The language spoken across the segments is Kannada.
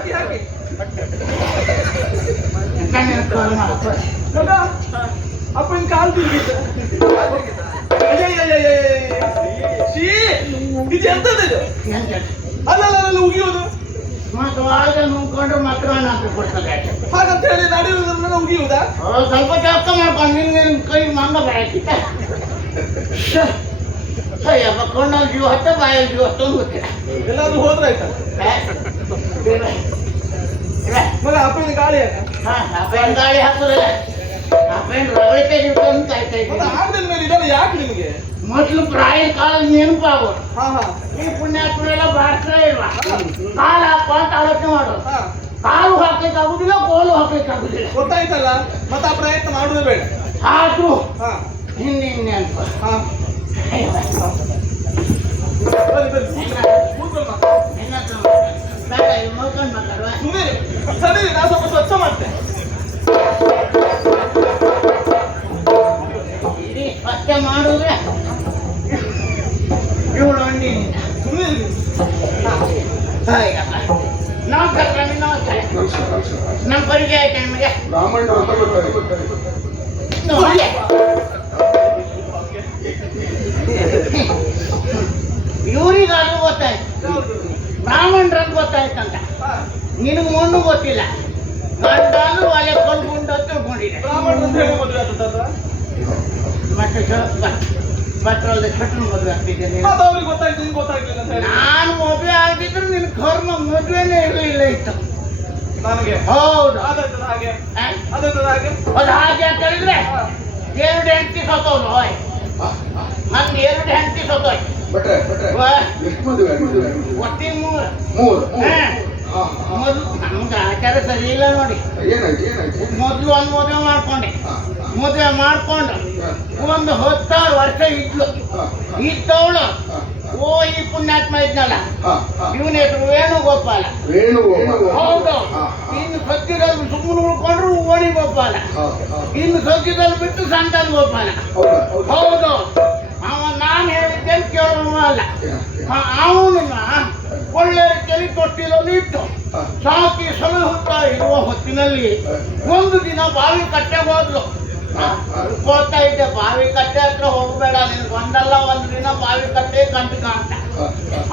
ಹಾಕಿ ಹಾಕಿ ಅಪ್ಪನ ಕಾಲು ತಿರುಗಿದ್ದ ಇದು ಎಂತದ್ದು ಅಲ್ಲ ಉಗಿಯೋದು ನುಂಗ್ಕೊಂಡು ಮಕ್ಕಳನ್ನ ಕೊಡ್ತಾರೆ ಹಾಗಂತ ಹೇಳಿ ನಡೆಯುವುದನ್ನ ಉಗಿಯುವುದಾ ಸ್ವಲ್ಪ ಜಾಸ್ತ ಮಾಡ್ಕೊಂಡು ನಿನ್ ಕೈ ಮಂಗ ಬೆಳಕಿತ್ತ ಕೊಂಡಲ್ಲಿ ಜೀವ ಹತ್ತ ಬಾಯಲ್ಲಿ ಜೀವ ಹತ್ತೊಂದು ಗೊತ್ತಿಲ್ಲ ಎಲ್ಲಾದ್ರೂ ಹೋದ್ರೆ ಆಯ್ತಲ್ಲ ಮಗ ಅಪ್ಪನ ಗಾಳಿ ಅಪ್ಪನ ಗಾಳಿ ಹಾಕೋದಿಲ್ಲ ಅಪ್ಪನ ರಗಳೆ ಅಂತ ಆಯ್ತಾ ಆಡ್ದ ಮೇಲೆ ಇದೆಲ್ಲ ಯಾಕೆ ನಿಮಗೆ ಮೊದಲು ಪ್ರಾಯ ಕಾಲ ನೆನಪಾಗೋ ಹಾ ಈ ಪುಣ್ಯಾತ್ಮರೆಲ್ಲ ಬಾಡ್ತಾ ಇಲ್ವಾ ಕಾಲು ಹಾಕೋ ಅಂತ ಆಲೋಚನೆ ಮಾಡೋದು ಕಾಲು ಹಾಕ್ಲಿಕ್ಕೆ ಆಗುದಿಲ್ಲ ಗೋಲು ಹಾಕ್ಲಿಕ್ಕೆ ಆಗುದಿಲ್ಲ ಗೊತ್ತಾಯ್ತಲ್ಲ ಮತ್ತೆ ಆ ಪ್ರಯತ್ನ ಮಾಡುದೇ ಬೇಡ ಆದ್ರೂ ಹಾ ಹಿಂದೆ ಅಂತ ಹಾ ನೋಡ್ಕೊಂಡು ಮಾತಾಡುವ ಸರಿ ನಾ ಸ್ವಲ್ಪ ಸ್ವಚ್ಛ ಮಾಡ್ತೇನೆ ಇಡೀ ಸ್ವಚ್ಛ ಮಾಡುದ್ರೆ ಇವಳು ಅಂಡಿ ನಮಸ್ಕಾರ ನಮಸ್ಕಾರ ನಮ್ಮ ಪರಿಚಯ ಆಯ್ತಾ ನಿಮಗೆ ಇವರಿಗಾದ್ರೂ ಗೊತ್ತಾಯ್ತು ಬ್ರಾಹ್ಮಣರಂತ ಗೊತ್ತಾಯ್ತಂತ ನಿನಗೆ ಮಣ್ಣು ಗೊತ್ತಿಲ್ಲ ಗಂಡಾನು ಒಲೆ ಕೊಂಡ್ಕೊಂಡು ತಿಳ್ಕೊಂಡಿದೆ ಮತ್ತೆ ಬಟ್ರಲ್ದ ಕಟ್ಟಲು ಮದುವೆ ಆಗ್ತಿದ್ದೇನೆ ನಾನು ಮದುವೆ ಆಗಿದ್ರು ನಿನ್ ಕರ್ಮ ಮದುವೆನೇ ಇರಲಿಲ್ಲ ಇತ್ತು ನನಗೆ ಹೌದು ಹಾಗೆ ಅದು ಹಾಗೆ ಅಂತ ಹೇಳಿದ್ರೆ 2 ಹೆಂಡತಿ ಸತ್ತೋದು ನನ್ಗೆ 2 ಹೆಂಡತಿ ಸತ್ತೋಯ್ ಒಟ್ಟಿಗೆ 3 ಮೊದಲು ನಮ್ಗೆ ಆಚಾರ ಸರಿ ಇಲ್ಲ ನೋಡಿ ಮೊದಲು ಒಂದು ಮದುವೆ ಮಾಡ್ಕೊಂಡೆ ಮದುವೆ ಮಾಡ್ಕೊಂಡು ಒಂದು 10 ವರ್ಷ ಇದ್ದವಳು ಓ ಈ ಪುಣ್ಯಾತ್ಮ ಇದ್ನಲ್ಲ ಇವನ ಹೆಸರು ವೇಣುಗೋಪಾಲ ಹೌದು ಇನ್ನು ಸದ್ಯದಲ್ಲಿ ಸುಮ್ಮನೆ ಉಳ್ಕೊಂಡ್ರು ಓಣಿ ಗೋಪಾಲ ಇನ್ನು ಸದ್ಯದಲ್ಲಿ ಬಿಟ್ಟು ಸಂತಾನ ಗೋಪಾಲ ಹೌದು ನಾನು ಹೇಳಿದ್ದೇನೆ ಕೇಳೋಣ ಅಲ್ಲ ಅವನನ್ನ ಒಳ್ಳೆ ಕೆಲಿ ತೊಟ್ಟಿಲಲ್ಲಿ ಇಟ್ಟು ಸಾಕಿ ಸಲಹುತ್ತಾ ಇರುವ ಹೊತ್ತಿನಲ್ಲಿ ಒಂದು ದಿನ ಬಾವಿ ಕಟ್ಟೆ ಹೋದ್ಲು ಕೊಡ್ತಾ ಇದ್ದೆ ಬಾವಿ ಕಟ್ಟೆ ಹತ್ರ ಹೋಗ್ಬೇಡ ನಿನ್ ಒಂದಲ್ಲ ಒಂದು ದಿನ ಬಾವಿ ಕಟ್ಟೆ ಕಂಟಕ ಅಂತ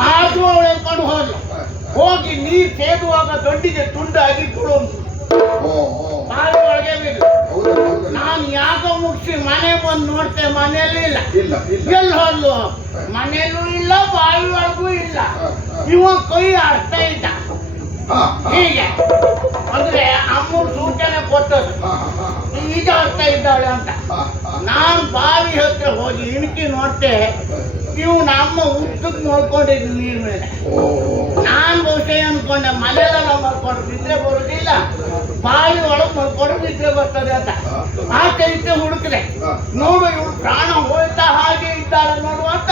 ಆದ್ರೂ ಅವಳು ಹೇಳ್ಕೊಂಡು ಹೋದ್ಲು ಹೋಗಿ ನೀರ್ ಸೇದುವಾಗ ದೊಡ್ಡಿಗೆ ತುಂಡಾಗಿ ತುಳುಂಟು ಬಾವಿ ಒಳಗೆ ಬಿದ್ದು ನಾನು ಯಾಕ ಮುಗಿಸಿ ಮನೆ ಬಂದು ನೋಡ್ತೆ ಮನೆಯಲ್ಲೂ ಇಲ್ಲ ಎಲ್ಲಿ ಹೋದ್ಲು ಮನೆಯಲ್ಲೂ ಇಲ್ಲ ಬಾವಿ ಒಳಗೂ ಇಲ್ಲ ಇವ ಕೈ ಆಡ್ತಾ ಇದ್ದ ಹೀಗೆ ಅಂದ್ರೆ ಅಮ್ಮನ ಸೂಚನೆ ಕೊಟ್ಟದ್ದು ಈಜಾಡ್ತಾ ಇದ್ದಾಳೆ ಅಂತ ನಾನು ಬಾವಿ ಹತ್ರ ಹೋಗಿ ಇಣಕಿ ನೋಡ್ತೆ ಇವು ನಮ್ಮ ಉದ್ದಕ್ಕೆ ನೋಡ್ಕೊಂಡಿದ್ದು ನೀರ್ ಮೇಲೆ ನಾನ್ ಬಹುಶಃ ಅನ್ಕೊಂಡೆ ಮನೆಯಲ್ಲ ಮಾಡ್ಕೊಂಡು ನಿದ್ರೆ ಬರುದಿಲ್ಲ ಬಾವಿ ಒಳಗೆ ಮಾಡ್ಕೊಂಡು ನಿದ್ರೆ ಬರ್ತದೆ ಅಂತ ಆಚೆ ಈಚೆ ಹುಡುಕಿದೆ ನೋಡು ಇವ್ರು ಪ್ರಾಣ ಹೋಯ್ತಾ ಹಾಗೆ ಇದ್ದಾಳೆ ನೋಡು ಅಂತ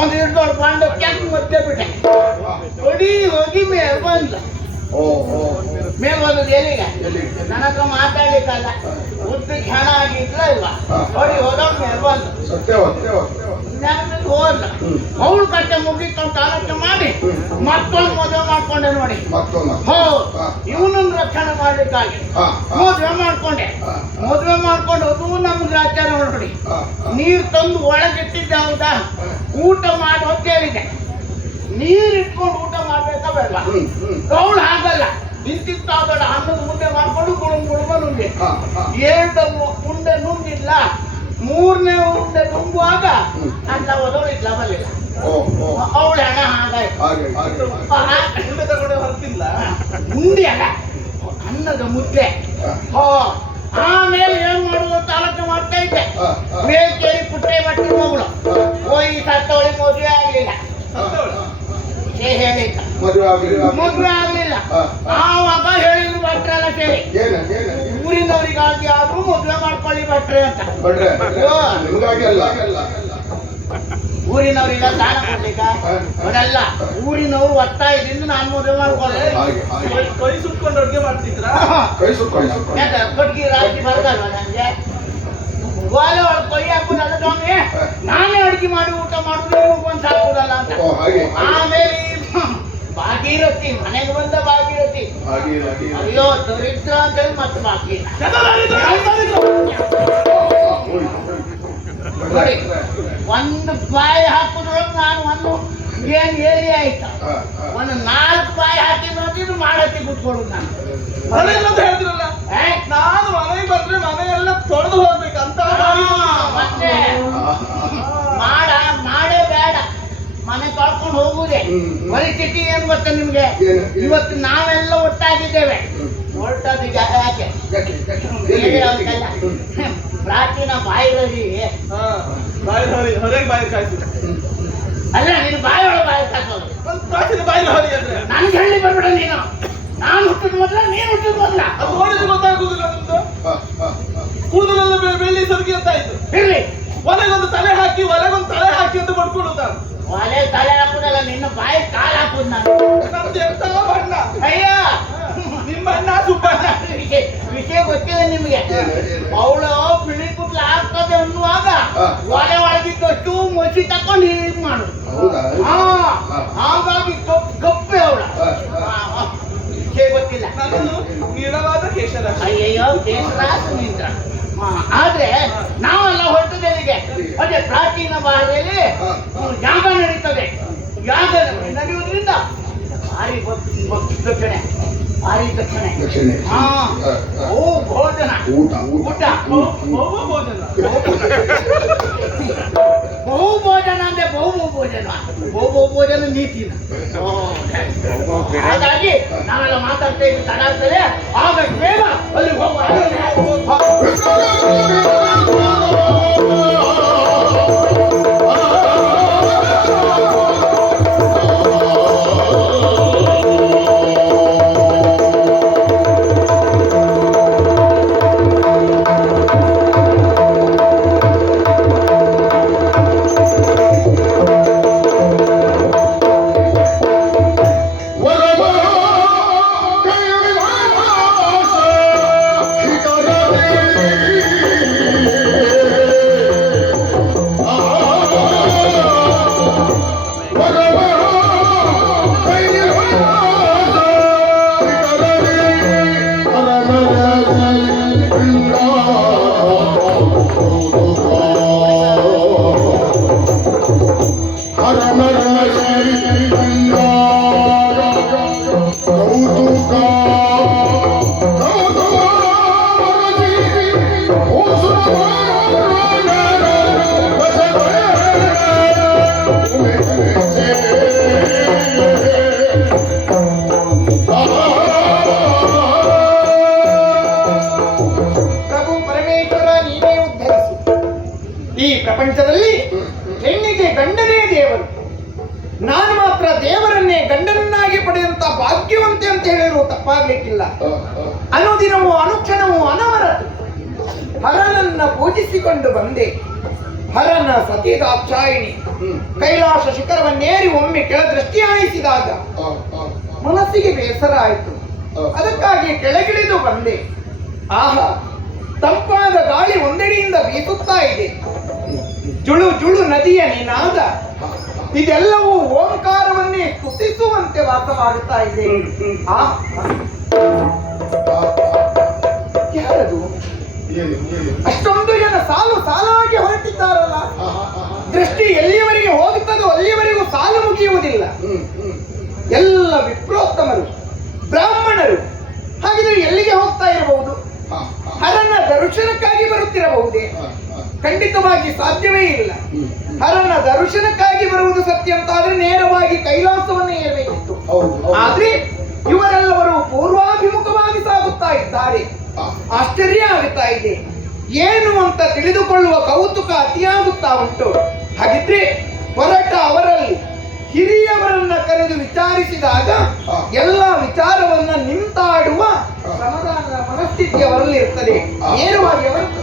ಒಂದು ಹಿಡ್ದೋಳು ಬಂದು ಕೆಂಪು ಮಧ್ಯೆ ಬಿಟ್ಟೆ ಹೊಡಿ ಹೋಗಿ ಮೇಲೆ ಬಂದ್ಲು ಮೇಲೆ ಬಂದದ್ದು ಎಲ್ಲಿಗೆ ನನ್ನ ಹತ್ರ ಮಾತಾಡ್ಲಿಕ್ಕಲ್ಲ ಉದ್ದಕ್ಕೆ ಹಣ ಆಗಿದ್ಲ ಇಲ್ವಾ ಹೊಡಿ ಹೋದವ್ರು ಮೇಲೆ ಬಂದು ಹೋದ ಅವಳು ಕಟ್ಟೆ ಮುಗಿಕೊಂಡು ಆಲೋಚನೆ ಮಾಡಿ ಮತ್ತೊಂದು ಮದುವೆ ಮಾಡ್ಕೊಂಡೆ ನೋಡಿ ಹೌದು ಇವನನ್ನು ರಕ್ಷಣೆ ಮಾಡ್ಲಿಕ್ಕಾಗಿ ಮದುವೆ ಮಾಡ್ಕೊಂಡು ಅದು ನಮ್ಗೆ ಆಚಾರ ನೋಡಿ ನೀರು ತಂದು ಒಳಗಿಟ್ಟಿದ್ದೆ ಹೌದಾ ಊಟ ಮಾಡಿ ಹೊತ್ತೇರಿದೆ ನೀರ್ ಇಟ್ಕೊಂಡು ಊಟ ಮಾಡ್ಬೇಕಾ ಬೇಡ ಅವಳು ಹಾಗಲ್ಲ ಇಂತಿತ್ತಾದಳ ಅನ್ನದ ಮುದ್ದೆ ಮಾಡ್ಕೊಂಡು ಗುಳುಂಬ ನುಂಗಿ 2 ಉಂಡೆ ನುಂಗಿಲ್ಲ 3ನೇ ಉಂಡೆ ನುಂಗುವಾಗ ಅಲ್ಲ ಓದೋಳು ಇದ್ಲ ಬರಲಿಲ್ಲ ಅವಳ ಹಣ ಹಾಗಾಯ್ತು ಹೊರತಿಲ್ಲ ಉಂಡಿ ಅಲ್ಲ ಅನ್ನದ ಮುದ್ದೆ ಆಮೇಲೆ ಏನ್ ಮಾಡುದು ಆಲೋಚನೆ ಮಾಡ್ತಾ ಇದ್ದೆ ಮೇಲ್ಕೇರಿ ಪುಟ್ಟೆ ಬಟ್ಟೆ ಮಗಳು ಹೋಗಿ ಸತ್ತವಳಿ ಮದುವೆ ಆಗ್ಲಿಲ್ಲ ಹೇಳಿಲ್ಲ ಮದುವೆ ಆಗ್ಲಿಲ್ಲ ಆವಾಗ ಹೇಳಿದ್ರು ಭಟ್ರೆಲ್ಲ ಸೇರಿ ಊರಿನವರಿಗಾಗಿ ಆದ್ರೂ ಮದುವೆ ಮಾಡ್ಕೊಳ್ಳಿ ಭಟ್ರೆ ಅಂತ ಊರಿನವರಿಲ್ಲ ದಾನ ಕೊಡ್ಲಿಕ್ಕ ಅವರಲ್ಲ ಊರಿನವ್ರು ಒತ್ತಾಯದಿಂದ ನಾನು ಮದುವೆ ಮಾಡ್ಕೊಳ್ಳಿ ಕೈ ಸುಟ್ಕೊಂಡು ಅಡುಗೆ ಮಾಡ್ತಿದ್ರ ಕೊಡ್ಗಿ ರಾತ್ರಿ ಬರ್ಗಲ್ವ ನಂಗೆ ಒಲೆ ಒಳಗೆ ಕೈ ಹಾಕುದಲ್ಲ ಸ್ವಾಮಿ ನಾನೇ ಅಡುಗೆ ಮಾಡಿ ಊಟ ಮಾಡುದು ಒಂದು ಸಾಕುದಲ್ಲ ಅಂತ ಆಮೇಲೆ ಭಾಗೀರಥಿ ಮನೆಗೆ ಬಂದ ಭಾಗೀರಥಿ. ಅಯ್ಯೋ ದರಿದ್ರ ಅಂತ ಹೇಳಿ ಮತ್ತೆ ಬಾಕಿ ನೋಡಿ. ಒಂದು ಬಾಯಿ ಹಾಕಿದ್ರೊಳಗೆ ನಾನು ಒಂದು ಏನ್ ಹೇಳಿ ಆಯ್ತಾ, ಒಂದು 4 ಬಾಯಿ ಹಾಕಿದ್ರು ಮಾಡತ್ತಿ ಕೂತ್ಕೊಳ್ಳೋದು ನಾನು. ಮನೆಯಲ್ಲಂತ ಹೇಳ್ತಿರಲ್ಲ, ನಾನು ಮನೆಗೆ ಬಂದ್ರೆ ಮನೆಯೆಲ್ಲ ತೊಳೆದು ಹೋಗ್ಬೇಕಂತ ಮತ್ತೆ ಮಾಡೇ ಬೇಡ, ಮನೆ ತೊಳ್ಕೊಂಡು ಹೋಗುದೇ. ಪರಿಸ್ಥಿತಿ ಏನ್ ಗೊತ್ತ ನಿಮ್ಗೆ, ಇವತ್ತು ನಾವೆಲ್ಲ ಒಟ್ಟಾಗಿದ್ದೇವೆ. ಹೊರಟದ್ದು ಯಾಕೆ ಪ್ರಾಚೀನ ಬಾಯಿಗಳಲ್ಲಿ ಹೊರಗೆ ಬಾಯಿ ಕಾಯ್ತು ಅಲ್ಲ, ನೀನು ಬಾಯಿಯೊಳಗೆ ಬಾಯಿ ಕಾಸೋದು. ಪ್ರಾಚೀನ ಬಾಯಿನ ಹೊರಗೆ ಅಂದ್ರೆ ನನ್ಗೆ ಹೇಳಿ ಬರ್ಬೇಡ ನೀನು. ನಾನು ಹುಟ್ಟಿದ ಮೊದಲ, ನೀನು ಹುಟ್ಟಿದ ಮೊದಲ. ಅದು ನೋಡಿದ್ರೆ ಗೊತ್ತಾಗುದಿಲ್ಲ ನಿಮ್ದು. ಕೂದಲೆಲ್ಲ ಬೆಳ್ಳಿ ಸರಿಗೆ ಅಂತ ಆಯ್ತು. ಇರ್ಲಿ, ಒಲೆಗೊಂದು ತಲೆ ಹಾಕಿ ಒಲೆಗೊಂದು ತಲೆ ಹಾಕಿ ಅಂತ ಪಡ್ಕೊಳ್ಳೋದು ನಾನು. ಒಲೆ ತಲೆ ಹಾಕುದಲ್ಲ, ನಿನ್ನ ಬಾಯಿ ಕಾಲು ಹಾಕುದು ನಾನು. ನಮ್ದು ಎಂತ ಬಣ್ಣ, ಅಯ್ಯ ನಿಮ್ಮ ಅಣ್ಣ ಸುಬ್ಬಣ್ಣ. ವಿಷಯ ಗೊತ್ತಿಲ್ಲ ನಿಮ್ಗೆ. ಅವಳು ಬಿಳಿ ಕುಟ್ಲ ಆಗ್ತದೆ ಅನ್ನುವಾಗ ಒಲೆ ಒಳಗಿದ್ದಷ್ಟು ಮೊಸಿ ತಕೊಂಡು ಹೀಗೆ ಮಾಡು. ಹಾಗಾಗಿ ಗಪ್ಪೆ ಅವಳ ವಿಷಯ ಗೊತ್ತಿಲ್ಲ. ನನ್ನದು ನೀಳವಾದ ಕೇಶರಾಶಿ. ಅಯ್ಯಯ್ಯೋ ಕೇಶರಾಶ ನಿಂತ. ಆದ್ರೆ ನಾವೆಲ್ಲ ಹೊರಟದಲ್ಲಿಗೆ ಅದೇ ಪ್ರಾಚೀನ ಭಾರತದಲ್ಲಿ ಯಾಗ ನಡೀತದೆ. ಯಾಗ ನಡೆಯುವುದರಿಂದ ಭಾರಿ ದಕ್ಷಿಣೆ, ಭಾರಿ ದಕ್ಷಿಣೆ. ಓ ಭೋಜನ, ಊಟ ಬಹು ಭೋಜನ. ಬಹು ಭೋಜನ ಅಂದ್ರೆ ಬಹು ಭೋಜನ, ಬಹು ಭೋಜನ ನೀತಿನ. ಹಾಗಾಗಿ ನಾವೆಲ್ಲ ಮಾತಾಡ್ತಾ ಇದ್ವಿ, ತಡಾಗ್ತದೆ. ಆಗ ಬೇಗ ಅಲ್ಲಿ ಪ್ರಪಂಚದಲ್ಲಿ ಹೆಣ್ಣಿಗೆ ಗಂಡನೇ ದೇವರು. ನಾನು ಮಾತ್ರ ದೇವರನ್ನೇ ಗಂಡನನ್ನಾಗಿ ಪಡೆದಂತ ಭಾಗ್ಯವಂತೆ ಅಂತ ಹೇಳಿದ್ರು ತಪ್ಪಾಗ್ಲಿಕ್ಕಿಲ್ಲ. ಅನುದಿನವೂ ಅನುಕ್ಷಣವೂ ಅನವರತ ಹರನನ್ನ ಪೂಜಿಸಿಕೊಂಡು ಬಂದೆ. ಹರನ ಸತಿದಾಕ್ಷಾಯಿಣಿ ಕೈಲಾಸ ಶಿಖರವನ್ನೇರಿ ಒಮ್ಮೆ ಕೆಳದೃಷ್ಟಿ ಹಾಯಿಸಿದಾಗ ಮನಸ್ಸಿಗೆ ಬೇಸರ ಆಯಿತು. ಅದಕ್ಕಾಗಿ ಕೆಳಗಿಳಿದು ಬಂದೆ. ಆಹಾ, ತಂಪಾದ ಗಾಳಿ ಒಂದೆಡೆಯಿಂದ ಬೀಸುತ್ತಾ ಇದೆ. ಜುಳು ಜುಳು ನದಿಯ ನಿನಾದ ಇದೆಲ್ಲವೂ ಓಂಕಾರವನ್ನೇ ಸ್ತುತಿಸುವಂತೆ ವಾಸವಾಗುತ್ತಾ ಇದೆ. ಯಾರದು? ಅಷ್ಟೊಂದು ಜನ ಸಾಲು ಸಾಲಾಗಿ ಹೊರಟಿದ್ದಾರಲ್ಲ. ದೃಷ್ಟಿ ಎಲ್ಲಿಯವರೆಗೆ ಹೋಗುತ್ತದೋ ಅಲ್ಲಿಯವರೆಗೂ ಸಾಲು ಮುಗಿಯುವುದಿಲ್ಲ. ಎಲ್ಲ ವಿಪ್ರೋತ್ತಮರು, ಬ್ರಾಹ್ಮಣರು. ಹಾಗಿದ್ರೆ ಎಲ್ಲಿಗೆ ಹೋಗ್ತಾ ಇರಬಹುದು? ಹರನ ದರ್ಶನಕ್ಕಾಗಿ ಬರುತ್ತಿರಬಹುದೇ? ಖಂಡಿತವಾಗಿ ಸಾಧ್ಯವೇ ಇಲ್ಲ. ಹರನ ದರ್ಶನಕ್ಕಾಗಿ ಬರುವುದು ಸತ್ಯ ಅಂತಾದ್ರೆ ನೇರವಾಗಿ ಕೈಲಾಸವನ್ನೇ ಏರಬೇಕಿತ್ತು. ಆದ್ರೆ ಇವರೆಲ್ಲವರು ಪೂರ್ವಾಭಿಮುಖವಾಗಿ ಸಾಗುತ್ತಾ ಇದ್ದಾರೆ. ಆಶ್ಚರ್ಯ ಆಗುತ್ತಾ ಇದೆ. ಏನು ಅಂತ ತಿಳಿದುಕೊಳ್ಳುವ ಕೌತುಕ ಅತಿಯಾಗುತ್ತಾ ಉಂಟು. ಹಾಗಿದ್ರೆ ಹೊರಟ ಅವರಲ್ಲಿ ಹಿರಿಯವರನ್ನ ಕರೆದು ವಿಚಾರಿಸಿದಾಗ ಎಲ್ಲ ವಿಚಾರವನ್ನ ನಿಂತಾಡುವ ಸಮಾಧಾನ ಮನಸ್ಥಿತಿ ಅವರಲ್ಲಿ ಇರ್ತದೆ. ನೇರವಾಗಿ ಅವರನ್ನು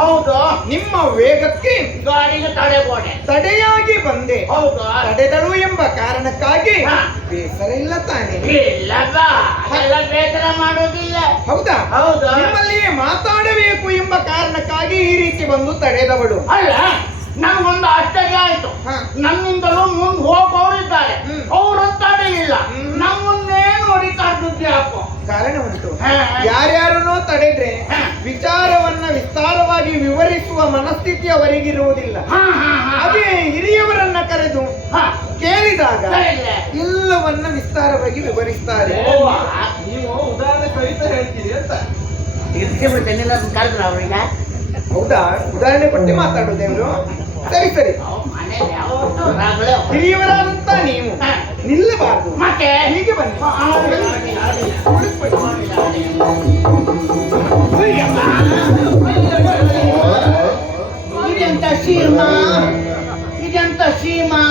ಹೌದು. ನಿಮ್ಮ ವೇಗಕ್ಕೆ ಗಾಡಿಗೆ ತಡೆಗೋಡೆ. ತಡೆಯಾಗಿ ಬಂದೆ. ಹೌದು. ತಡೆದಳು ಎಂಬ ಕಾರಣಕ್ಕಾಗಿ ಹಾ. ಬೇಸರ ಇಲ್ಲ ತಾನೆ? ಇಲ್ಲದ ಎಲ್ಲ ಬೇಸರ ಮಾಡೋದಿಲ್ಲ. ಹೌದಾ? ಹೌದು. ನಿಮ್ಮಲ್ಲಿಯೇ ಮಾತಾಡಬೇಕು ಎಂಬ ಕಾರಣಕ್ಕಾಗಿ ಈ ರೀತಿ ಬಂದು ತಡೆದವಳು. ಅಲ್ಲ, ನನ್ಗೊಂದು ಆಶ್ಚರ್ಯ ಆಯ್ತು. ಹಾ. ನನ್ನಿಂದಲೂ ಮುಂದೆ ಹೋಗೋರಿದ್ದಾರೆ, ಹ್ಮ್. ಅವರು ತಡೆಯಿಲ್ಲ. ಹ್ಮ್. ನಮ್ಮನ್ನೇ ನೋಡಿತಾ ಇದ್ದದ್ದು ಯಾಕೋ? ಕಾರಣ ಉಂಟು. ಹಾ. ಯಾರ್ಯಾರನ್ನೋ ತಡೆದ್ರೆ ಹಾ. ವಿಚಾರವನ್ನ ವಿಸ್ತಾರವಾಗಿ ವಿವರಿಸುವ ಮನಸ್ಥಿತಿ ಅವರಿಗಿರುವುದಿಲ್ಲ. ಹಾ, ಹಾ, ಹಾ. ಅದೇ ಹಿರಿಯವರನ್ನ ಕರೆದು ಹಾ. ಕೇಳಿದಾಗ ಸರಿಯಲ್ಲ. ಎಲ್ಲವನ್ನ ವಿಸ್ತಾರವಾಗಿ ವಿವರಿಸ್ತಾರೆ. ಓ, ನೀವು ಉದಾಹರಣೆ ಸಹಿತ ಹೇಳ್ತೀರಿ ಅಂತ. ಇರ್ತಿಬಿಡ್ತೇನಿಲ್ಲ ಕರೆದ್ರು ಅವ್ರೀಗ. ಹೌದಾ? ಉದಾಹರಣೆ ಕೊಟ್ಟು ಮಾತಾಡೋದೇವ್ರು? ಸರಿ ಸರಿ. ಮನೇಲಿ ಯಾವ ಹಿರಿಯವರಾದಂತ ನೀವು ಹಾ. ನಿಲ್ಲಬಾರ್ದು. ಮತ್ತೆ ಹೀಗೆ ಬನ್ನಿ. ಇದೆಂತ ಸೀಮಾ, ಇದೆಂತ ಸೀಮಾ.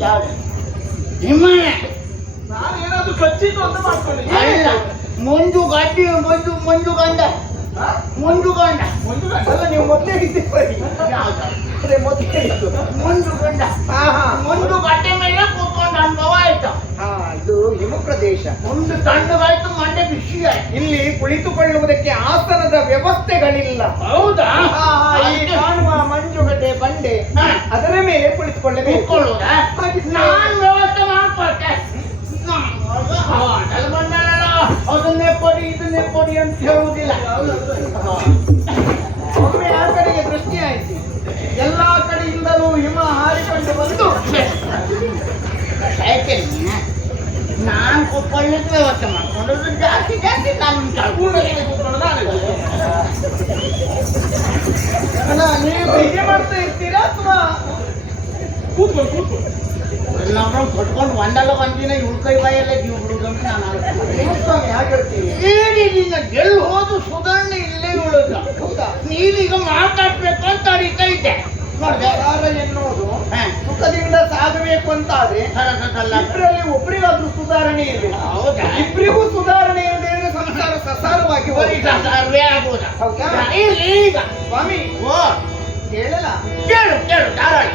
ಯಾವ್ದು ನಿಮ್ಮನೆ? ನಾನೇನಾದ್ರೂ ಖಚಿತ ಅಂತ ಮಾಡ್ಕೊಂಡಿದ್ದೆ. ಅಲ್ಲ, ಮಂಜು ಗಡ್ಡಿ, ಮಂಜು ಗಂಡ, ಮಂಜು ಗಂಡ. ಅಲ್ಲ, ನೀವು ಮೊದಲೇ ಇದ್ದೆ ಬರೀ. ಯಾವ್ದು? ಅದೇ ಮೊದಲೇ ಇದ್ದು. ಮಂಜು ಗಂಡ. ಹಾ ಹಾ. ಮಂಜು ಗಡ್ಡೆ ಮೇಲೆ ಕೂತ್ಕೊಂಡು ಅನುಭವ ಆಯ್ತು. ಹಾ, ಇದು ಹಿಮ ಪ್ರದೇಶ. ಒಂದು ತಣ್ಣಗಾಯ್ತು, ಮಂಡೆ ಬಿಸಿ ಆಯ್ತು. ಇಲ್ಲಿ ಕುಳಿತುಕೊಳ್ಳುವುದಕ್ಕೆ ಆಸನದ ವ್ಯವಸ್ಥೆಗಳಿಲ್ಲ. ಹೌದಾ? ಹಾ, ಹಾ, ಈ ಕಾಣುವ ಮಂಜುಗಡ್ಡೆ ಬಂಡೆ ಹಾ. ಅದರ ಮೇಲೆ ಕುಳಿತುಕೊಳ್ಳಬೇಕು. ಕೂತ್ಕೊಳ್ಳುವುದಾ? ನಾನು ವ್ಯವಸ್ಥೆ ಮಾಡ್ಕೊಳ್ತೆ. ಅದೆಲ್ಲ ಬಂದಲ್ಲ, ಅದನ್ನೇ ಕೊಡಿ ಇದನ್ನೇ ಕೊಡಿ ಅಂತ ಹೇಳುವುದಿಲ್ಲ. ಒಮ್ಮೆ ಆ ಕಡೆಗೆ ದೃಷ್ಟಿ ಆಯ್ತು. ಎಲ್ಲಾ ಕಡೆಯಿಂದಲೂ ಹಿಮ ಹಾರಿಕೊಂಡು ಬಂದು ನಾನು ಕೂತ್ಕೊಳ್ಳಿಕ್ಕೆ ವ್ಯವಸ್ಥೆ ಮಾಡ್ಕೊಂಡ್ರು ಜಾಸ್ತಿ ಜಾಸ್ತಿ ನಾನು ಅಲ್ಲ, ನೀವು ಹೀಗೆ ಮಾಡ್ತಾ ಇರ್ತೀರಾ ಅಥವಾ ನಾವು ಕೊಟ್ಕೊಂಡು ಒಂದಲ್ಲ ಒಂದಿನ ಇವ್ರ ಕೈ ಬಾಯಲ್ಲ ಜೀವ ಬಿಡುದಂತ ನಾನು ಸ್ವಾಮಿ ಹಾಗೆ ಹೇಳ್ತೀವಿ? ಏನಿಲ್ಲ, ಎಲ್ಲಿ ಹೋದು ಸುಧಾರಣೆ ಇಲ್ಲೇ ಉಳಿದ. ಹೌದಾ? ನೀವೀಗ ಮಾತಾಡ್ಬೇಕು ಅಂತ ಅಡಿತಾ ಇದ್ದೆ ನೋಡ್ದೆ. ಸಂಸಾರ ಎನ್ನುವುದು ಹಾ. ಸುಖದಿಂದ ಸಾಗಬೇಕು ಅಂತ ಆದ್ರೆ ಸರಸಲ್ಲ. ಇಬ್ಬರಲ್ಲಿ ಒಬ್ಬರಿಗಾದ್ರೂ ಸುಧಾರಣೆ ಇರಬೇಕು. ಹೌದಾ? ಇಬ್ಬರಿಗೂ ಸುಧಾರಣೆ ಇಲ್ಲದೆ ಇದ್ರೆ ಸಂಸಾರ ಸಸಾರವಾಗಿ ಬರೀ ಹೋಗಿ ಸರ್ವೇ ಆಗುವುದ. ಹೌದಾ? ಈಗ ಸ್ವಾಮಿ ಓ ಕೇಳಲ್ಲ? ಕೇಳು ಕೇಳು ಧಾರಾಳ.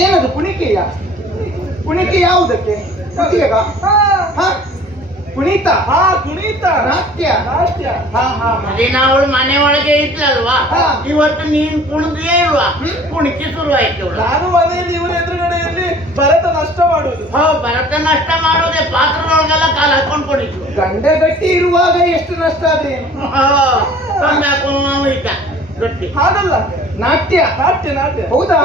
ಏನದು ಕುಣಿಕೆಯ? ಕುಣಿಕೆ ಯಾವುದಕ್ಕೆ? ಕುಣಿಕೆಗ? ಹಾ, ಕುಣಿತ. ಹಾ, ಕುಣಿತ. ನಾಟ್ಯ. ನಾಟ್ಯ. ಹಾ ಹಾ. ಅದೇನ ಅವಳು ಮನೆ ಒಳಗೆ ಇದ್ಲಲ್ವಾ, ಇವತ್ತು ನೀನ್ ಕುಣಿದೇ ಇಲ್ವಾ, ಕುಣಿಕೆ ಶುರುವಾಯ್ತು. ನಾನು ಮನೆಯಲ್ಲಿ ಇವರ ಎದುರುಗಡೆಯಲ್ಲಿ ಭರತ ನಷ್ಟ ಮಾಡುದು. ಭರತ ನಷ್ಟ ಮಾಡೋದೇ, ಪಾತ್ರದೊಳಗೆಲ್ಲ ಕಾಲ ಹಾಕೊಂಡ್ ಕುಣಿತು. ಗಂಡ ಗಟ್ಟಿ ಇರುವಾಗ ಎಷ್ಟು ನಷ್ಟ ಆದ್ರೇನು? ಗಟ್ಟಿ ಹಾಗಲ್ಲ, ನಾಟ್ಯ. ನಾಟ್ಯ ನಾಟ್ಯ. ಹೌದಾ?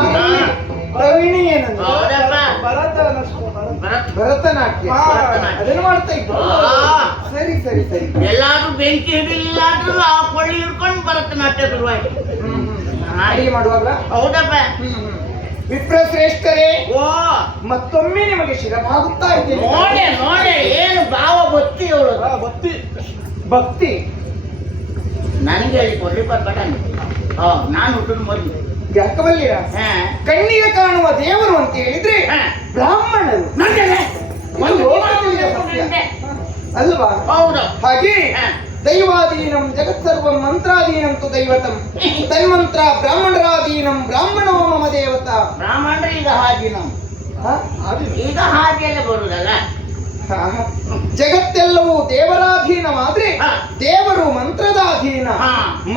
ಪ್ರವೀಣಿ ಏನಂದ್ರೆ ಭರತ ನಷ್ಟ, ಭರತನಾಟ್ಯ. ಅದನ್ನು ಮಾಡ್ತಾ ಇದ್ರು. ಸರಿ ಸರಿ ಸರಿ. ಎಲ್ಲಾದ್ರೂ ಬೆಂಕಿ ಹಿಡಿಲಿಲ್ಲ ಆದ್ರೂ ಆ ಕೊಳ್ಳಿ ಹಿಡ್ಕೊಂಡು ಭರತನಾಟ್ಯ ಶುರುವಾಯ್ತು. ಅಡಿಗೆ ಮಾಡುವಾಗ. ಹೌದಪ್ಪ. ವಿಪ್ರಶ್ರೇಷ್ಠರೇ, ಓ ಮತ್ತೊಮ್ಮೆ ನಿಮಗೆ ಶಿರಭಾಗುತ್ತಾ ಇದ್ದೇನೆ. ನೋಡೆ ನೋಡೆ ಏನು ಭಾವ ಭಕ್ತಿ ಅವಳು. ಭಕ್ತಿ ಭಕ್ತಿ ನನಗೆ ಹೇಳಿ ಕೊಡ್ಲಿ ಬರ್ಬೇಡ. ನಾನು ಹುಟ್ಟಿದ ಮೊದಲು ಯಾಕವಲ್ಲಿರ ಕಣ್ಣಿಗೆ ಕಾಣುವ ದೇವರು ಅಂತ ಹೇಳಿದ್ರೆ ಬ್ರಾಹ್ಮಣರು ಅಲ್ವಾ? ಹೌದು. ಹಾಗೆ ದೈವಾಧೀನಂ ಜಗತ್ಸರ್ವಂ ಮಂತ್ರಾಧೀನಂ ತು ದೈವತಂ ತನ್ಮಂತ್ರ ಬ್ರಾಹ್ಮಣರಾಧೀನಂ ಬ್ರಾಹ್ಮಣೋ ಮಮ ದೇವತಾ. ಬ್ರಾಹ್ಮಣರು ಈಗ ಹಾದಿನ ಈಗ ಹಾದಿಯಲ್ಲೇ ಬರುದಲ್ಲ. ಜಗತ್ತೆಲ್ಲವೂ ದೇವರಾಧೀನವಾದ್ರೆ ದೇವರು ಮಂತ್ರದಾಧೀನ,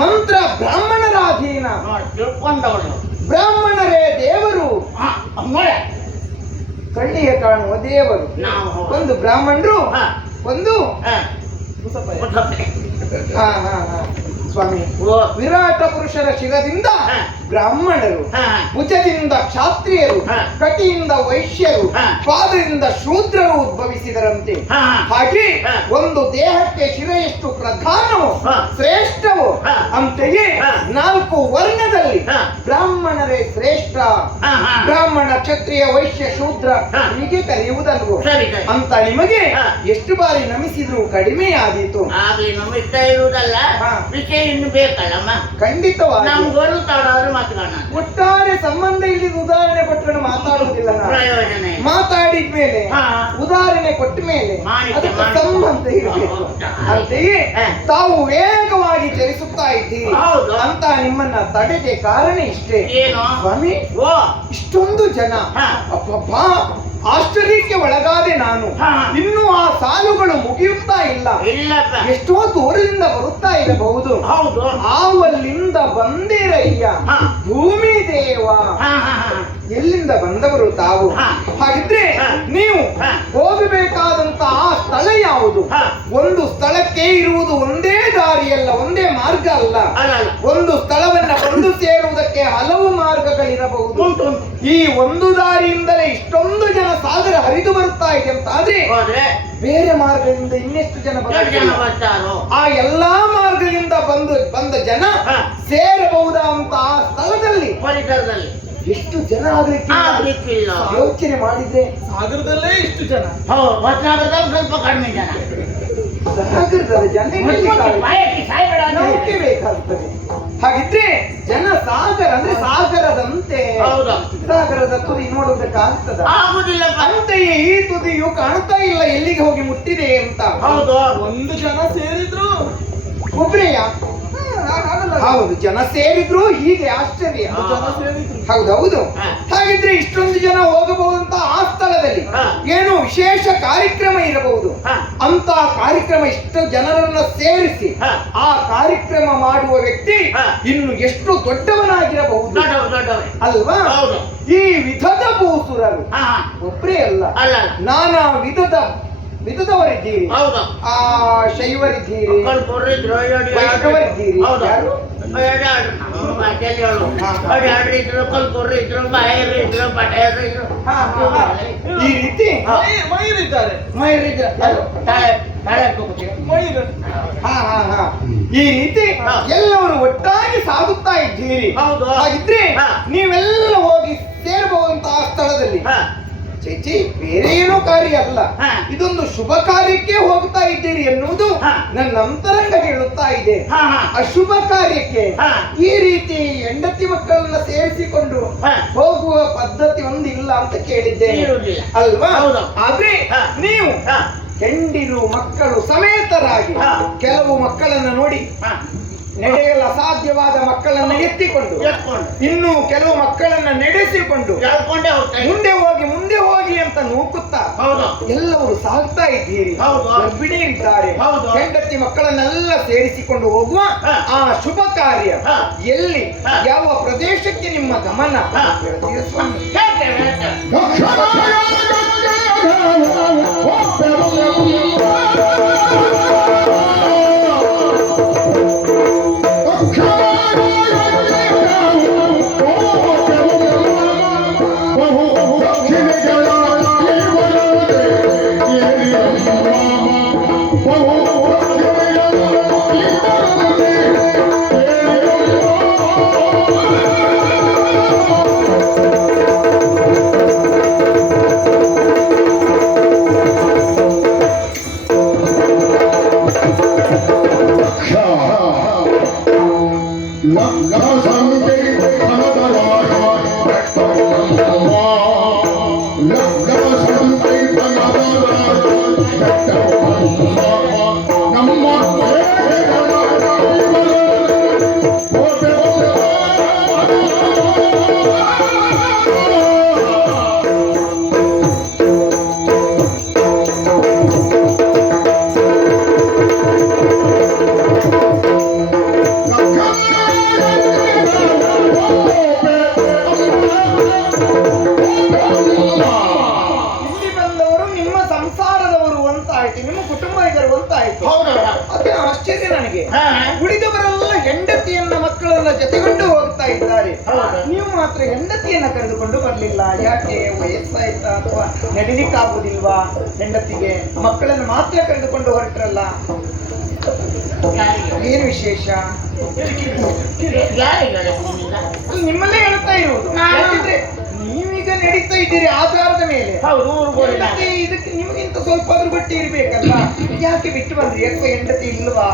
ಮಂತ್ರ ಬ್ರಾಹ್ಮಣರಾಧೀನ. ತಿಳ್ಕೊಂಡವಳು ಬ್ರಾಹ್ಮಣರೇ ದೇವರು, ಕಣ್ಣಿಗೆ ಕಾಣುವ ದೇವರು. ಒಂದು ಬ್ರಾಹ್ಮಣರು, ಒಂದು ಸ್ವಾಮಿ ವಿರಾಟ ಪುರುಷರ ಶಿರದಿಂದ ಬ್ರಾಹ್ಮಣರು, ಭುಜದಿಂದ ಕ್ಷಾತ್ರಿಯರು, ಕಟಿಯಿಂದ ವೈಶ್ಯರು, ಪಾದದಿಂದ ಶೂದ್ರರು ಉದ್ಭವಿಸಿದರಂತೆ. ಹಾಗೆ ಒಂದು ದೇಹಕ್ಕೆ ಶಿರ ಎಷ್ಟು ಪ್ರಧಾನವೋ ಶ್ರೇಷ್ಠವೋ ಅಂತೆಯೇ 4 ವರ್ಣದಲ್ಲಿ ಬ್ರಾಹ್ಮಣರೇ ಶ್ರೇಷ್ಠ. ಬ್ರಾಹ್ಮಣ, ಕ್ಷತ್ರಿಯ, ವೈಶ್ಯ, ಶೂದ್ರ ಹೀಗೆ ಕರೆಯುವುದಲ್ವೋ ಅಂತ ನಿಮಗೆ ಎಷ್ಟು ಬಾರಿ ನಮಿಸಿದ್ರು ಕಡಿಮೆ ಆದೀತು. ನಮಿಸ್ತಾ ಇರುವುದಲ್ಲ, ವಿಷಯ ಇನ್ನು ಬೇಕಲ್ಲಮ್ಮ. ಖಂಡಿತವಾಗಿ ನಮ್ಗೋರು ತಾಡಾದ್ರು ಮಾತುಗಳನ್ನ ಒಟ್ಟಾರೆ ಸಂಬಂಧ ಇಲ್ಲಿ ಉದಾಹರಣೆ ಕೊಟ್ಟರೆ ಮಾತಾಡುವುದಿಲ್ಲ. ಮಾತಾಡಿದ್ಮೇಲೆ ಉದಾಹರಣೆ ಕೊಟ್ಟ ಮೇಲೆ ಅದಕ್ಕೆ ಸಂಬಂಧ ಇರಬೇಕು. ಅಂತೆಯೇ ತಾವು ವೇಗವಾಗಿ ಚಲಿಸುತ್ತಾ ಇದ್ದೀರಿ ಅಂತ ನಿಮ್ಮನ್ನ ತಡೆದೆ ಕಾರಣ ಇಷ್ಟೇ ಸ್ವಾಮಿ. ಇಷ್ಟೊಂದು ಜನ, ಅಬ್ಬಬ್ಬಾ ಆಶ್ಚರ್ಯಕ್ಕೆ ಒಳಗಾದೆ ನಾನು. ಇನ್ನೂ ಆ ಸಾಲುಗಳು ಮುಗಿಯುತ್ತಾ ಇಲ್ಲ. ಎಷ್ಟೋ ದೂರದಿಂದ ಬರುತ್ತಾ ಇರಬಹುದು. ಆವಲ್ಲಿಂದ ಬಂದಿರಯ್ಯ ಭೂಮಿ ದೇವ. ಎಲ್ಲಿಂದ ಬಂದವರು ತಾವು? ಹಾಗಿದ್ರೆ ನೀವು ಹೋಗಬೇಕಾದಂತ ಆ ಸ್ಥಳ ಯಾವುದು? ಒಂದು ಸ್ಥಳಕ್ಕೆ ಇರುವುದು ಒಂದೇ ದಾರಿಯಲ್ಲ, ಒಂದೇ ಮಾರ್ಗ ಅಲ್ಲ. ಒಂದು ಸ್ಥಳವನ್ನ ಬಂದು ಸೇರುವುದಕ್ಕೆ ಹಲವು ಮಾರ್ಗಗಳಿರಬಹುದು. ಈ ಒಂದು ದಾರಿಯಿಂದಲೇ ಇಷ್ಟೊಂದು ಜನ ಸಾಗರ ಹರಿದು ಬರುತ್ತಾ ಇದೆ ಅಂತ ಆದ್ರೆ ಬೇರೆ ಮಾರ್ಗದಿಂದ ಇನ್ನೆಷ್ಟು ಜನ ಬರ್ತಾರೋ ಆ ಎಲ್ಲಾ ಮಾರ್ಗದಿಂದ ಬಂದ ಜನ ಸೇರಬಹುದಂತ ಆ ಸ್ಥಳದಲ್ಲಿ ಎಷ್ಟು ಜನ ಆಗ್ಲಿಕ್ಕಿಲ್ಲ. ಯೋಚನೆ ಮಾಡಿದ್ರೆ ಸಾಗರದಲ್ಲೇ ಇಷ್ಟು ಜನ, ಸ್ವಲ್ಪ ಕಡಿಮೆ ಜನ. ಸಾಗರದ ಜನ ನೌಕೆ ಬೇಕಾಗ್ತದೆ. ಹಾಗಿದ್ರೆ ಜನ ಸಾಗರ ಅಂದ್ರೆ ಸಾಗರದಂತೆ, ಸಾಗರದ ತುದಿ ನೋಡುವುದಕ್ಕಾಗ್ತದ? ಅಂತೆಯೇ ಈ ತುದಿಯು ಕಾಣ್ತಾ ಇಲ್ಲ ಎಲ್ಲಿಗೆ ಹೋಗಿ ಮುಟ್ಟಿದೆ ಅಂತ. ಒಂದು ಜನ ಸೇರಿದ್ರು ಒಬ್ರೆಯ? ಹೌದು, ಜನ ಸೇರಿದ್ರು ಹೀಗೆ ಆಶ್ಚರ್ಯ. ಹೌದೌದು. ಹಾಗಿದ್ರೆ ಇಷ್ಟೊಂದು ಜನ ಹೋಗಬಹುದಂತ ಆ ಸ್ಥಳದಲ್ಲಿ ಏನು ವಿಶೇಷ ಕಾರ್ಯಕ್ರಮ ಇರಬಹುದು. ಅಂತ ಕಾರ್ಯಕ್ರಮ ಇಷ್ಟು ಜನರನ್ನ ಸೇರಿಸಿ ಆ ಕಾರ್ಯಕ್ರಮ ಮಾಡುವ ವ್ಯಕ್ತಿ ಇನ್ನು ಎಷ್ಟು ದೊಡ್ಡವನಾಗಿರಬಹುದು ಅಲ್ವಾ? ಈ ವಿಧದ ಭೂಸುರರು ಒಬ್ಬರೇ ಅಲ್ಲ, ನಾನಾ ವಿಧದವರಿದ್ದೀರಿ. ಆ ಶೈವರಿದ್ದೀರಿ, ವೈಷ್ಣವರಿದ್ದೀರಿ. ಈ ರೀತಿ ಮಯೂರಿದ್ದಾರೆ. ಈ ರೀತಿ ಎಲ್ಲವರು ಒಟ್ಟಾಗಿ ಸಾಗುತ್ತಾ ಇದ್ದೀರಿ. ಹಾಗಿದ್ರೆ ನೀವೆಲ್ಲ ಹೋಗಿ ಸೇರಬಹುದಂತ ಆ ಸ್ಥಳದಲ್ಲಿ ಚೇಚಿ ಬೇರೆ ಏನೋ ಕಾರ್ಯ ಅಲ್ಲ, ಇದೊಂದು ಶುಭ ಕಾರ್ಯಕ್ಕೆ ಹೋಗ್ತಾ ಇದ್ದೀರಿ ಎನ್ನುವುದು ನನ್ನ ಅಂತರಂಗ ಹೇಳುತ್ತಾ ಇದೆ. ಅಶುಭ ಕಾರ್ಯಕ್ಕೆ ಈ ರೀತಿ ಹೆಂಡತಿ ಮಕ್ಕಳನ್ನ ಸೇರಿಸಿಕೊಂಡು ಹೋಗುವ ಪದ್ಧತಿ ಒಂದಿಲ್ಲ ಅಂತ ಕೇಳಿದ್ದೇನೆ ಅಲ್ವಾ? ಆದ್ರೆ ನೀವು ಹೆಂಡಿರು ಮಕ್ಕಳು ಸಮೇತರಾಗಿ ಕೆಲವು ಮಕ್ಕಳನ್ನ ನೋಡಿ ನಡೆಯಲು ಅಸಾಧ್ಯವಾದ ಮಕ್ಕಳನ್ನ ಎತ್ತಿಕೊಂಡು ಇನ್ನು ಕೆಲವು ಮಕ್ಕಳನ್ನ ನಡೆಸಿಕೊಂಡು ಮುಂದೆ ಹೋಗಿ ಅಂತ ನೂಕುತ್ತಾ ಎಲ್ಲವರು ಸಾಗ್ತಾ ಇದ್ದೀರಿ. ಗರ್ಭಿಣಿಯರಿದ್ದಾರೆ, ಹೆಂಡತಿ ಮಕ್ಕಳನ್ನೆಲ್ಲ ಸೇರಿಸಿಕೊಂಡು ಹೋಗುವ ಆ ಶುಭ ಕಾರ್ಯ ಎಲ್ಲಿ, ಯಾವ ಪ್ರದೇಶಕ್ಕೆ ನಿಮ್ಮ ಗಮನ? ಸ್ವಾಮಿ ಉಳಿದವರೆಲ್ಲ ಹೆಂಡತಿಯನ್ನ ಮಕ್ಕಳೆಲ್ಲ ಜೊತೆಗೊಂಡು ಹೋಗ್ತಾ ಇದ್ದಾರೆ. ನೀವು ಮಾತ್ರ ಹೆಂಡತಿಯನ್ನ ಕರೆದುಕೊಂಡು ಬರ್ಲಿಲ್ಲ. ಯಾಕೆ? ವಯಸ್ಸಾಯ್ತಾ ಅಥವಾ ನಡಿಲಿಕ್ಕಾಗುದಿಲ್ವಾ ಹೆಂಡತಿಗೆ? ಮಕ್ಕಳನ್ನು ಮಾತ್ರ ಕರೆದುಕೊಂಡು ಹೊರಟ್ರಲ್ಲ, ಏನು ವಿಶೇಷ? ನಿಮ್ಮಲ್ಲೇ ಹೇಳ್ತಾ ಇರುವುದು. ನೀವೀಗ ನಡೀತಾ ಇದ್ದೀರಿ ಆಧಾರದ ಮೇಲೆ. ಇದಕ್ಕೆ ನಿಮಗಿಂತ ಸ್ವಲ್ಪ ಆದ್ರೂ ಗಟ್ಟಿ ಇರ್ಬೇಕಲ್ಲ. ಯಾಕೆ ಬಿಟ್ಟು ಬಂದ್ರಿ? ಯಾಕೆ ಹೆಂಡತಿ ಇಲ್ವಾ?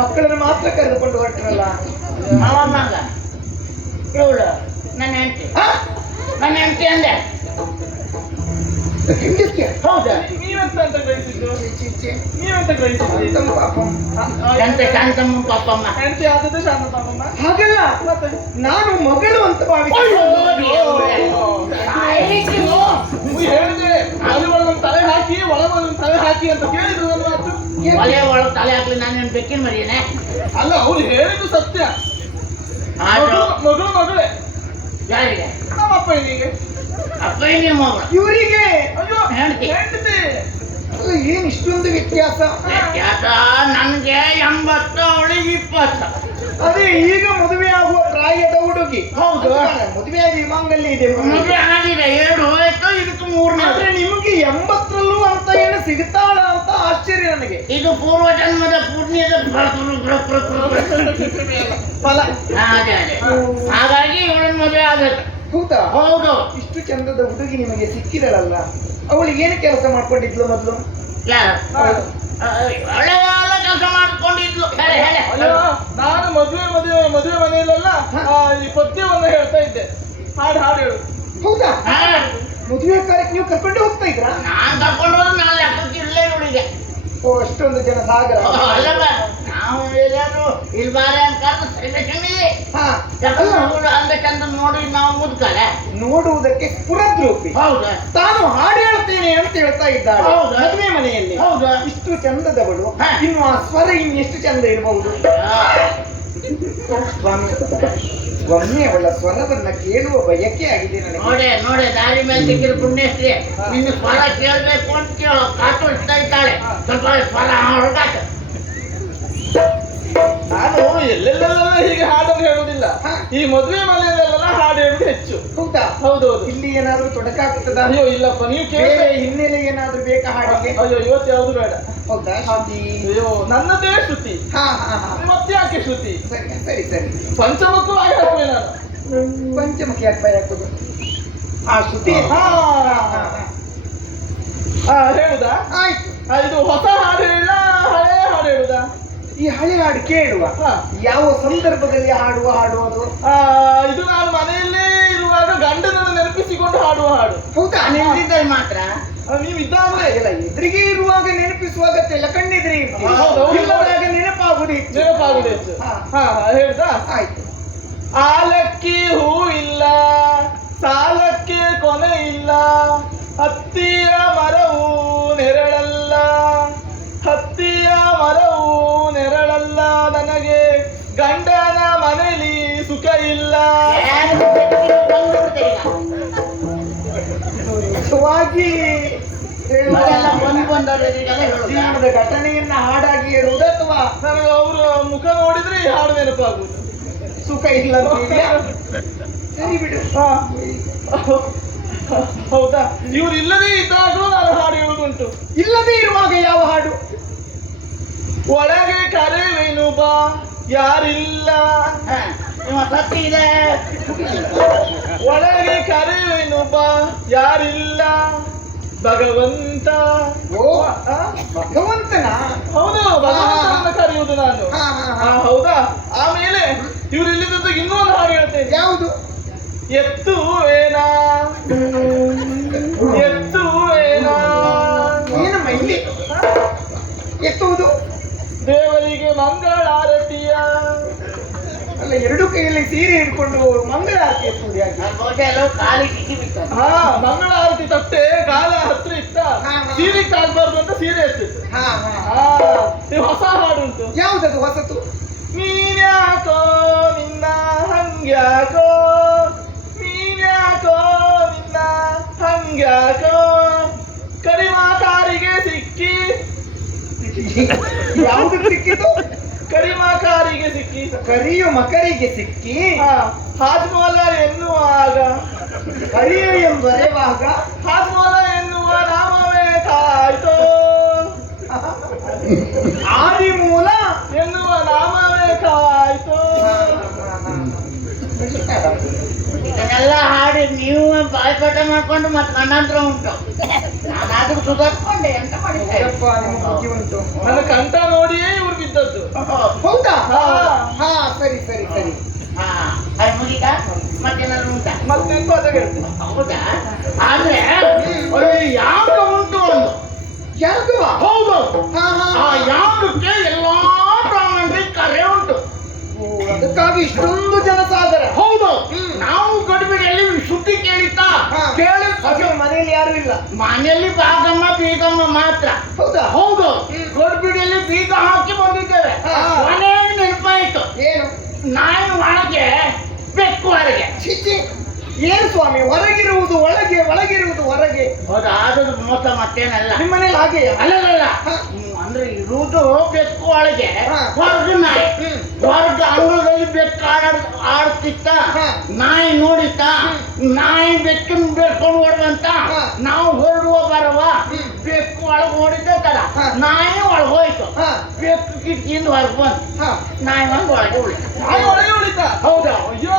ಮಕ್ಕಳನ್ನು ಮಾತ್ರ ಕರೆದುಕೊಂಡು ಹೊರಟ್ರಲ್ಲ. ನನ್ನ ಹೆಂಡತಿ ಅಂದೆ. ಹೌದಾ? ನೀವೆಂತ ಗ್ರಹಿಸಿದ್ದು? ನೀವೆಂತ ಗ್ರಹಿಸಿದ್ರಿ? ಶಾಂತಮ್ಮ ಪಾಪಮ್ಮ ಹೆಂಡತಿ ಆದದ್ದು ಶಾಂತಮ್ಮ. ಹಾಗಲ್ಲ, ನಾನು ಮಗಳು ಅಂತ ಭಾವಿಸಿದೆ. ಹೇಳಿದೆ ಒಳಗೊಂದು ತಲೆ ಹಾಕಿ ಒಳಗೊಂದು ತಲೆ ಹಾಕಿ ಅಂತ ಕೇಳಿದ್ರು. ಒಳಗೆ ತಲೆ ಹಾಕ್ಲಿ ನಾನು ಬೇಕೇನು ಮರಿಯೇನೆ? ಅಲ್ಲ, ಅವ್ರು ಹೇಳಿದ್ದು ಸತ್ಯ. ಮಗಳೇ ಯಾರಿಗೆ? ನಮ್ಮ ಅಪ್ಪ ಇಲ್ಲಿಗೆ. ಅಪ್ಪ ಇಲ್ಲಿ ಮಗಳು ಇವರಿಗೆ. ಅಯ್ಯೋ ಹೆಂಡತಿ. ಅಲ್ಲ, ಏನ್ ಇಷ್ಟೊಂದು ವ್ಯತ್ಯಾಸ? ನನ್ಗೆ 80, ಅವಳಿಗೆ 20. ಅದೇ ಈಗ ಮದುವೆ ಆಗುವ ಪ್ರಾಯದ ಹುಡುಗಿ. ಹೌದು, ಮದುವೆ ಆಗಿ ಮಾಂಗಲ್ಯ ಇದೆ. ಮದುವೆ ಆಗಿದೆ, 2 ಹೋಯ್ತು, ಇದಕ್ಕೆ 3ನೇ. ಆದ್ರೆ ನಿಮಗೆ 80ರಲ್ಲೂ ಅಂತ ಏನು ಸಿಗ್ತಾಳ ಅಂತ ಆಶ್ಚರ್ಯ ನನಗೆ. ಇದು ಪೂರ್ವ ಜನ್ಮದ ಪುಣ್ಯದ ಫಲ. ಹಾಗಾಗಿ ಇವಳನ್ನ ಮದುವೆ ಆಗಬೇಕು. ಹೌದಾ? ಹೌದು. ಇಷ್ಟು ಚಂದದ ಹುಡುಗಿ ನಿಮಗೆ ಸಿಕ್ಕಿದಳಲ್ಲ, ಅವಳಿಗೆ ಏನು ಕೆಲಸ ಮಾಡ್ಕೊಂಡಿದ್ಲು ಮೊದಲು? ಕೆಲಸ ಮಾಡ್ಕೊಂಡಿದ್ಲು. ನಾನು ಮದುವೆ ಮನೆಯಲ್ಲೆಲ್ಲ ಈ ಪದ್ಯವನ್ನ ಹೇಳ್ತಾ ಇದ್ದೆ. ಹಾಡು ಹೇಳು. ಹೌದಾ? ಮದುವೆ ಕಾರ್ಯಕ್ಕೆ ನೀವು ಕರ್ಕೊಂಡು ಹೋಗ್ತಾ ಇದ್ರಾ? ನಾನ್ ಕರ್ಕೊಂಡು ಹೋದ್ರೆ ನಾನು ಲೆಕ್ಕಕ್ಕೆ ಇರಲೇ ಇವಳಿಗೆ. ಓ, ಅಷ್ಟೊಂದು ಜನ ಸಾಗರ. ನಾವು ಎಲ್ಲಾರು ಇಲ್ಲಿ ಬಾರೆ ಅಂತ ಅಂದ ಚಂದ ನೋಡಿ ನಾವು ಮುದ್ಕಲೆ ನೋಡುವುದಕ್ಕೆ ಸ್ಫುರದ್ರೂಪಿ. ಹೌದಾ? ತಾನು ಹಾಡು ಹೇಳ್ತೇನೆ ಅಂತ ಹೇಳ್ತಾ ಇದ್ದಾಳೆ ಮದುವೆ ಮನೆಯಲ್ಲಿ. ಹೌದಾ? ಇಷ್ಟು ಚಂದದವಳು, ಇನ್ನು ಆ ಸ್ವರ ಇನ್ನೆಷ್ಟು ಚಂದ ಇರಬಹುದು. ಒಮ್ಮೆ ಅವಳ ಸ್ವರವನ್ನ ಕೇಳುವ ಬಯಕೆ ಆಗಿದೆ ನನಗೆ. ನೋಡೆ ದಾರಿ ಮೇಲೆ ಸಿಕ್ಕಿದ ಪುಣ್ಯಶ್ರೀ, ನಿನ್ನ ಸ್ವರ ಕೇಳಬೇಕು ಅಂತ ಕೇಳೋ ಕಾತುಳಿಸ್ತಾ ಇದ್ದಾಳೆ. ಸ್ವಲ್ಪ ಸ್ವರ ಹೊರಗಾಕ. ನಾನು ಎಲ್ಲೆಲ್ಲೆಲ್ಲ ಹೀಗೆ ಹಾಡನ್ನು ಹೇಳುವುದಿಲ್ಲ. ಈ ಮದುವೆ ಮನೆಯಲ್ಲೆಲ್ಲ ಹಾಡು ಹೇಳುವುದು ಹೆಚ್ಚು. ಹೌದಾ? ಹೌದೌದು. ಇಲ್ಲಿ ಏನಾದ್ರೂ ತೊಡಕಾಗ್ತದ? ಅಯ್ಯೋ ಇಲ್ಲಪ್ಪ, ನೀವು ಕೇಳಿ ಹಿನ್ನೆಲೆ ಏನಾದ್ರೂ ಬೇಕಾ ಹಾಡಿಗೆ? ಅಯ್ಯೋ ಇವತ್ತು ಯಾವ್ದು ಬೇಡ. ಹೌದಾ? ಶ್ರುತಿ? ಅಯ್ಯೋ ನನ್ನದೇ ಶ್ರುತಿ. ಮತ್ತೆ ಯಾಕೆ ಶ್ರುತಿ? ಸರಿ ಸರಿ. ಪಂಚಮಕ್ಕೂ ಆಗಿ ಹಾಕುವೆ ನಾನು. ಪಂಚಮಕ್ಕೆ ಯಾಕೆ ಬಾಯಿ ಹಾಕುದು? ಆ ಶ್ರುತಿ. ಹೇಳುದಾ? ಆಯ್ತು. ಇದು ಹೊಸ ಹಾಡು ಹೇಳ, ಹಳೆ ಹಾಡು ಹೇಳುದಾ? ಈ ಹಳೆ ಹಾಡು ಕೇಳುವ. ಯಾವ ಸಂದರ್ಭದಲ್ಲಿ ಹಾಡುವ ಹಾಡು ಅದು? ಇದು ನಾನು ಮನೆಯಲ್ಲೇ ಇರುವಾಗ ಗಂಡನನ್ನು ನೆನಪಿಸಿಕೊಂಡು ಹಾಡುವ ಹಾಡು. ಹೌದಾ? ನಿಮ್ಮಿಂದ ಇದ್ದಾಗ ಮಾತ್ರ ನೀವು ಇದ್ದಾಗಲೇ ಇಲ್ಲ, ಎದುರಿಗೆ ಇರುವಾಗ ನೆನಪಿಸುವ ಅಗತ್ಯ ಇಲ್ಲ, ಕಣ್ಣೆದುರಿ ಇರ್ತೀವಿ. ಹೌದು. ಇಲ್ಲದಾಗ ನೆನಪಾಗುದು ಹೆಚ್ಚು. ಹೇಳ್ತಾ ಆಯ್ತು. ಆಲಕ್ಕಿ ಹೂ ಇಲ್ಲ, ಸಾಲಕ್ಕೆ ಕೊನೆ ಇಲ್ಲ, ಹತ್ತಿಯ ಮರವು ನೆರಳಲ್ಲ, ಹತ್ತಿಯ ಮರವು ನೆರಳಲ್ಲ, ನನಗೆ ಗಂಡನ ಮನೆಯಲ್ಲಿ ಸುಖ ಇಲ್ಲ. ನಿಜವಾಗಿ ಜೀವನದ ಘಟನೆಯನ್ನ ಹಾಡಾಗಿ ಹೇಳುವುದು ಅಥವಾ ನನಗೆ ಅವರ ಮುಖ ನೋಡಿದ್ರೆ ಈ ಹಾಡು ನೆನಪಾಗುವುದು. ಸುಖ ಇಲ್ಲ ಅಂತೀಯ? ಸರಿ ಬಿಡು. ಹೌದಾ? ಇವ್ರು ಇಲ್ಲದೇ ಇದ್ದಾಗಲೂ ನಾನು ಹಾಡು ಹೇಳುವುದುಂಟು. ಇಲ್ಲದೇ ಇರುವಾಗ ಯಾವ ಹಾಡು? ಒಳಗೆ ಕರೆವೇನು ಬಾ ಯಾರಿಲ್ಲ, ಇದೆ. ಒಳಗೆ ಕರೆವೇನು ಬಾ ಯಾರಿಲ್ಲ, ಭಗವಂತ. ಓ ಭಗವಂತನ? ಹೌದು, ಭಗವಂತನನ್ನ ಕರೆಯುವುದು ನಾನು. ಹೌದಾ? ಆಮೇಲೆ ಇವ್ರು ಇಲ್ಲಿದ್ದ ಇನ್ನೊಂದು ಹಾಡು ಹೇಳ್ತೇನೆ. ಯಾವುದು? ಎತ್ತುವೇನಾ ಎತ್ತುವೇನಾ. ಏನಮ್ಮ ಇಲ್ಲಿ ಎತ್ತುವುದು? ದೇವರಿಗೆ ಮಂಗಳಾರತಿಯ. ಅಲ್ಲ, ಎರಡು ಕೈಯಲ್ಲಿ ಸೀರೆ ಹಿಡ್ಕೊಂಡು ಮಂಗಳಾರತಿ ಎತ್ತುವುದು ಯಾಕೆ? ಹಾ, ಮಂಗಳಾರತಿ ತಟ್ಟೆ ಕಾಲ ಹತ್ರ ಇತ್ತ, ಸೀರೆ ಕಾಲ್ಬಾರ್ದು ಅಂತ ಸೀರೆ ಎತ್ತಿತ್ತು. ಇದು ಹೊಸ ಹಾಡು ಉಂಟು. ಯಾವುದದು ಹೊಸತು? ನೀನ್ಯಾಕೋ ನಿನ್ನ ಹಂಗ್ಯಾಕೋ, ನೀನ್ಯಾಕೋ ನಿನ್ನ ಹಂಗ್ಯಾಕೋ, ಕರಿಮಾ ಕಾರಿಗೆ ಸಿಕ್ಕಿ. ಯಾವುದು ಸಿಕ್ಕಿತು? ಕರಿಮಾ ಕಾರಿಗೆ ಸಿಕ್ಕಿ. ಕರಿಯು ಮಕರಿಗೆ ಸಿಕ್ಕಿ ಹಾಜ್ಮೋಲ ಎನ್ನುವಾಗ, ಕರಿಯು ಎಂಬರೆವಾಗ ಹಾಜ್ಮೋಲ ಎನ್ನುವ ನಾಮವೇ ಕಾಯ್ತೋ, ಆದಿಮೂಲ ಎನ್ನುವ ನಾಮವೇ ಕಾಯ್ತೋ. ಇದನ್ನೆಲ್ಲ ಹಾಡಿ ನೀವು ಬಾಯ್ಪಾಠ ಮಾಡ್ಕೊಂಡು ಮತ್ತೆ ಕಣ್ಣಾಂತರ ಉಂಟು. ನಾನಾದ್ರೂ ಸುಧಾರಿಸ್ಕೊಂಡೆ, ಎಂತ ಮಾಡಿದ್ದೆ? ಅಯ್ಯಪ್ಪ, ನಿಮ್ಮ ಬುದ್ಧಿ ಉಂಟು. ನನ್ನ ಕಂಠ ನೋಡಿಯೇ ಇವ್ರು ಬಿದ್ದದ್ದು. ಹೌದಾ? ಹಾ. ಹಾ, ಸರಿ ಸರಿ ಸರಿ. ಹಾ, ಅದು ಮುಗಿತ ಮತ್ತೇನಾದ್ರು ಉಂಟಾ? ಮತ್ತೆಂತ ಅದ ಹೇಳ್ತೀನಿ. ಹೌದಾ? ಆದ್ರೆ ಅಲ್ಲಿ ಯಾಗ ಉಂಟು ಒಂದು. ಯಾಕವ? ಹೌದು. ಹಾ ಹಾ. ಆ ಯಾಗಕ್ಕೆ ಎಲ್ಲಾ ಬ್ರಾಹ್ಮಣರಿಗೆ ಕರೆ ಉಂಟು. ಓ, ಅದಕ್ಕಾಗಿ ಇಷ್ಟೊಂದು ಜನಸಾಗರ. ಹೌದು. ನಾವು ಗಡಿಬಿಡಿಯಲ್ಲಿ ಸುದ್ದಿ ಕೇಳಿತಾ ಹಾ. ಕೇಳಿ ಮನೆಯಲ್ಲಿ ಯಾರು ಇಲ್ಲ. ಮನೆಯಲ್ಲಿ ಭಾಗಮ್ಮ ಬೀಗಮ್ಮ ಮಾತ್ರ. ಹೌದಾ? ಹೌದು. ಗಡಿಬಿಡಿಯಲ್ಲಿ ಬೀಗ ಹಾಕಿ ಬಂದಿದ್ದೇವೆ. ಹಾ. ಮನೆಯಲ್ಲಿ ನೆನಪಾಯಿತು, ಏನು? ನಾಯಿ ಒಳಗೆ ಬೆಕ್ಕು ಹೊರಗೆ. ಚಿಚ್ಚಿ, ಏನು ಸ್ವಾಮಿ, ಹೊರಗಿರುವುದು ಒಳಗೆ, ಒಳಗಿರುವುದು ಹೊರಗೆ. ಹೌದು, ಆದದ್ದು ಮೋಸ ಮತ್ತೇನಲ್ಲ. ನಿಮ್ಮನೇಲಿ ಹಾಗೆ? ಅಲ್ಲಲ್ಲ, ಹಾ. ಅಂದ್ರೆ ಇರುವುದು ಬೆಕ್ಕು ಒಳಗೆ, ಹಾ. ಹೊರಗೆ ನಾಯಿ. ಹೊರಗೆ ಅಂಗಳದಲ್ಲಿ ಬೆಕ್ಕು ಆಡ್ತಿತ್ತ, ಹಾ. ನಾಯಿ ನೋಡಿತ್ತ, ನಾಯಿ ಬೆಕ್ಕನ್ನು ಬೆಳ್ಕೊಂಡು ಓಡುವಂತ. ಹಾ. ನಾವು ಹೊರಡುವ ಬರುವ ಬೆಕ್ಕು ಒಳಗೆ ಓಡಿದ್ದೆ ತರ, ಹಾ. ನಾಯಿ ಒಳಗೆ ಹೋಯ್ತು. ಹಾ. ಬೆಕ್ಕು ಕಿಟಕಿಯಿಂದ ಹೊರಗೆ ಬಂತು, ಹಾ. ನಾಯಿ ಒಂದು ಒಳಗೆ ಉಳಿತು. ನಾಯಿ ಒಳಗೆ ಉಳಿತ. ಹೌದಾ? ಅಯ್ಯೋ,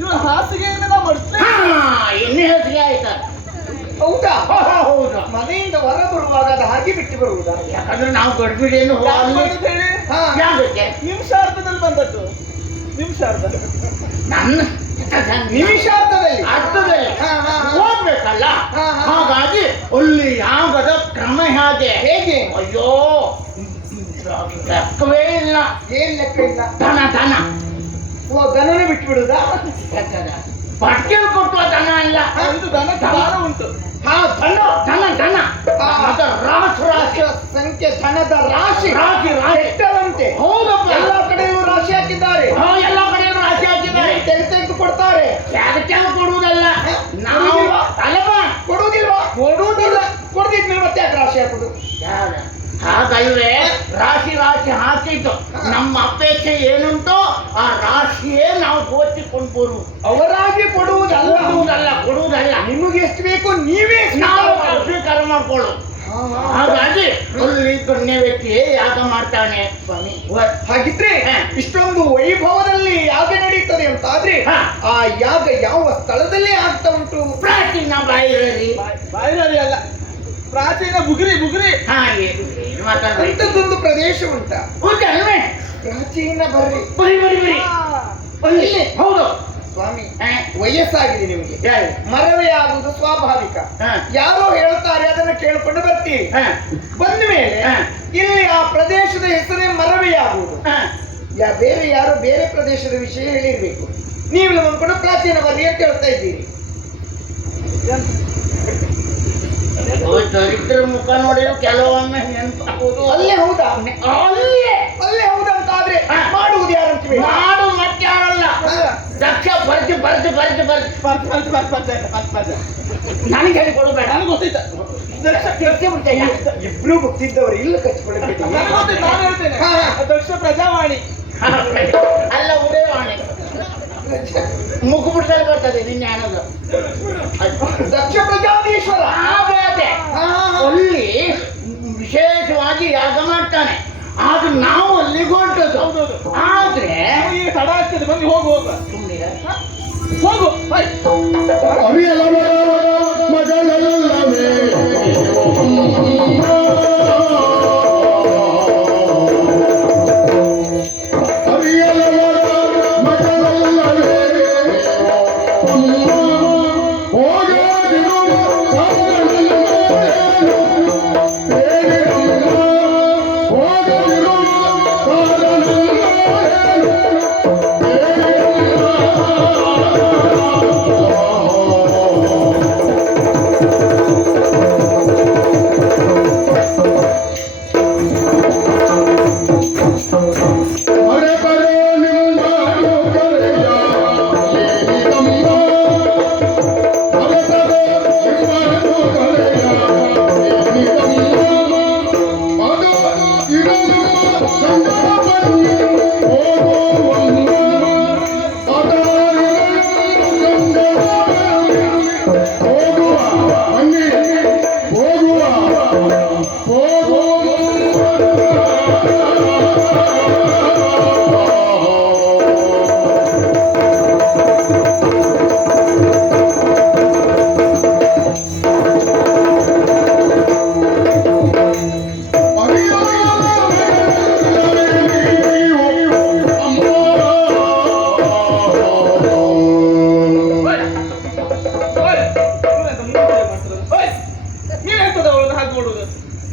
ಇವ್ರ ಹಾಸಿಗೆಯಿಂದ ನಾವು ಹಾ, ಎಣ್ಣೆ ಹಸಿಗೆ ಆಯ್ತು. ಹೌದಾ? ಹೌದು. ಮನೆಯಿಂದ ಹೊರ ಬರುವಾಗ ಅದು ಹಾಗೆ ಬಿಟ್ಟು ಬರುವುದಾ? ಯಾಕಂದ್ರೆ ನಾವು ಗಡಿಬಿಡಿಯನ್ನು ಹೇಳಿ. ಹಾ. ಯಾಕೆ ನಿಮಿಷಾರ್ಧದಲ್ಲಿ ಬಂದದ್ದು. ನಿಮಿಷಾರ್ಧ. ನನ್ನ ನಿಮಿಷಾರ್ಧದಲ್ಲಿ ಅರ್ಥದಲ್ಲಿ ಹಾ, ಹಾ, ಹಾ. ಹೋಗ್ಬೇಕಲ್ಲ. ಹಾ, ಹಾ. ಹಾಗಾಗಿ ಅಲ್ಲಿ ಯಾಗದ ಕ್ರಮ ಹೇಗೆ? ಹೇಗೆ? ಅಯ್ಯೋ, ಲೆಕ್ಕವೇ ಇಲ್ಲ. ಏನ್ ಲೆಕ್ಕ ಇಲ್ಲ? ದನ ದನ ಓ, ದನನೇ ಬಿಟ್ಟು ಬಿಡುದಾ? ಪಟ್ಕೆ ಕೊಟ್ಟುವ ದನ ಅಲ್ಲ. ಇದು ದನಕ್ಕೆ ಭಾರ ಉಂಟು. ಹಾ, ದನ ದನ ದನ ಹಾ. ಅದು ರಾಶಿ ರಾಶಿ ಸಂಖ್ಯೆ ದನದ ರಾಶಿ. ರಾಶಿ ರಾಶಿ. ಎಷ್ಟರಂತೆ? ಹೌದಪ್ಪ. ಎಲ್ಲಾ ಕಡೆಯೂ ರಾಶಿ ಹಾಕಿದ್ದಾರೆ. ಎಲ್ಲ ಕಡೆಯೂ ರಾಶಿ ಹಾಕಿದ್ದಾರೆ. ತೆಗೆದು ಕೊಡ್ತಾರೆ. ಅದಕ್ಕೆ ಕೊಡುವುದಲ್ಲ. ನಾವು ಕೊಡುವುದಿಲ್ವಾ? ಅಲ್ಲವಾ, ಕೊಡುವುದಿಲ್ವಾ? ಕೊಡುವುದಿಲ್ಲ. ಕೊಡದಿದ್ಮೇಲೆ ಮತ್ತೆ ಯಾಕೆ ರಾಶಿ ಹಾಕುದು? ಹಾಗಲ್ವೇ, ರಾಶಿ ರಾಶಿ ಹಾಕಿದ್ದು ನಮ್ಮ ಅಪೇಕ್ಷೆ ಏನುಂಟೋ ಆ ರಾಶಿಯೇ ನಾವು ಗೋಚಿಕೊಂಡು ಬರುವುದು. ಅವರಾಗಿ ಕೊಡುವುದಲ್ಲ. ಕೊಡುವುದಲ್ಲ. ನಿಮಗೆ ಎಷ್ಟು ಬೇಕು ನೀವೇ ನಾವು ಸ್ವೀಕಾರ ಮಾಡಿ. ಸ್ವೀಕಾರ ಮಾಡ್ಕೊಳ್ಳೋದು. ಹಾ, ಹಾ. ಹಾಗಾಗಿ ಅಲ್ಲಿ ಗಣ್ಯ ವ್ಯಕ್ತಿಯೇ ಯಾಗ ಮಾಡ್ತಾನೆ ಸ್ವಾಮಿ. ಹಾಗಿದ್ರೆ ಹಾ. ಇಷ್ಟೊಂದು ವೈಭವದಲ್ಲಿ ಯಾಗ ನಡೀತದೆ ಅಂತ ಆದ್ರೆ ಹಾ. ಆ ಯಾಗ ಯಾವ ಸ್ಥಳದಲ್ಲಿ ಆಗ್ತಾ ಉಂಟು? ಪ್ರಾಚೀನ ಬಾಯಿರಲ್ಲಿ. ಬಾಯಿನಲ್ಲಿ ಅಲ್ಲ, ಪ್ರಾಚೀನ ಬುಗುರಿ ಬುಗುರಿ. ಹಾಗೆ ಮಾತಾಡ್ರಿ. ಅಂಥದ್ದೊಂದು ಪ್ರದೇಶ ಉಂಟಾ? ಉಂಟಲ್ವೇ? ಪ್ರಾಚೀನ ಬರ್ರಿ. ಬರಿ ಬರಿ ಬರಿ. ಇಲ್ಲಿ ಹೌದು ಸ್ವಾಮಿ, ಹಾ. ವಯಸ್ಸಾಗಿದೆ ನಿಮಗೆ, ಯಾರು? ಮರವೇ ಆಗುದು ಸ್ವಾಭಾವಿಕ. ಹ. ಯಾರೋ ಹೇಳ್ತಾರೆ ಅದನ್ನ ಕೇಳ್ಕೊಂಡು ಬರ್ತೀವಿ. ಹ. ಬಂದ ಮೇಲೆ ಹ. ಇಲ್ಲಿ ಆ ಪ್ರದೇಶದ ಹೆಸರೇ ಮರವೆಯಾಗುವುದು. ಹ. ಬೇರೆ ಯಾರೋ ಬೇರೆ ಪ್ರದೇಶದ ವಿಷಯ ಹೇಳಿರ್ಬೇಕು. ನೀವು ಅಂದ್ಕೊಂಡು ಪ್ರಾಚೀನವಲ್ಲಿ ಅಂತ ಹೇಳ್ತಾ ಇದ್ದೀರಿ. ದರಿದ್ರ ಮುಖ ನೋಡಿದ್ರು ಕೆಲವೊಮ್ಮೆ ನೆನಪಾಗುವುದು. ಅಲ್ಲೇ ಹೌದಾ? ಅಲ್ಲೇ ಹೌದಾ ಅಂತ ಆದ್ರೆ ಮಾಡುವುದು ಯಾರಂತ ಮಾಡು ಮತ್ತೆ ಯಾರಲ್ಲ ದಕ್ಷ ಬರ್ದು ನನಗೆ ಹೇಳಿ ಕೊಡಬೇಡ. ನನಗೆ ಗೊತ್ತಿದ್ದ ಇಬ್ರು ಗೊತ್ತಿದ್ದವರು ಇಲ್ಲ ಕಚ್ಕೊಳ್ಳಬೇಕು. ದಕ್ಷ ಪ್ರಜಾವಾಣಿ ಅಲ್ಲ ಉದಯವಾಣಿ ಮುಖಪುಟದಲ್ಲಿ ಬರ್ತದೆ ನಿನ್ನೆ ಅನ್ನೋದು. ದಕ್ಷ ಪ್ರಜಾಧೀಶ್ವರ ಅದೇ ಅಲ್ಲಿ ವಿಶೇಷವಾಗಿ ಯಾಗ ಮಾಡ್ತಾನೆ. ಆದ್ರೆ ನಾವು ಅಲ್ಲಿಗೆ ಹೊರಟದ್ದು. ಆದ್ರೆ ತಡ ಆಗ್ತದೆ, ಬನ್ನಿ ಹೋಗು ಹೋಗು ಸುಮ್ಮನೆ ಹೋಗು.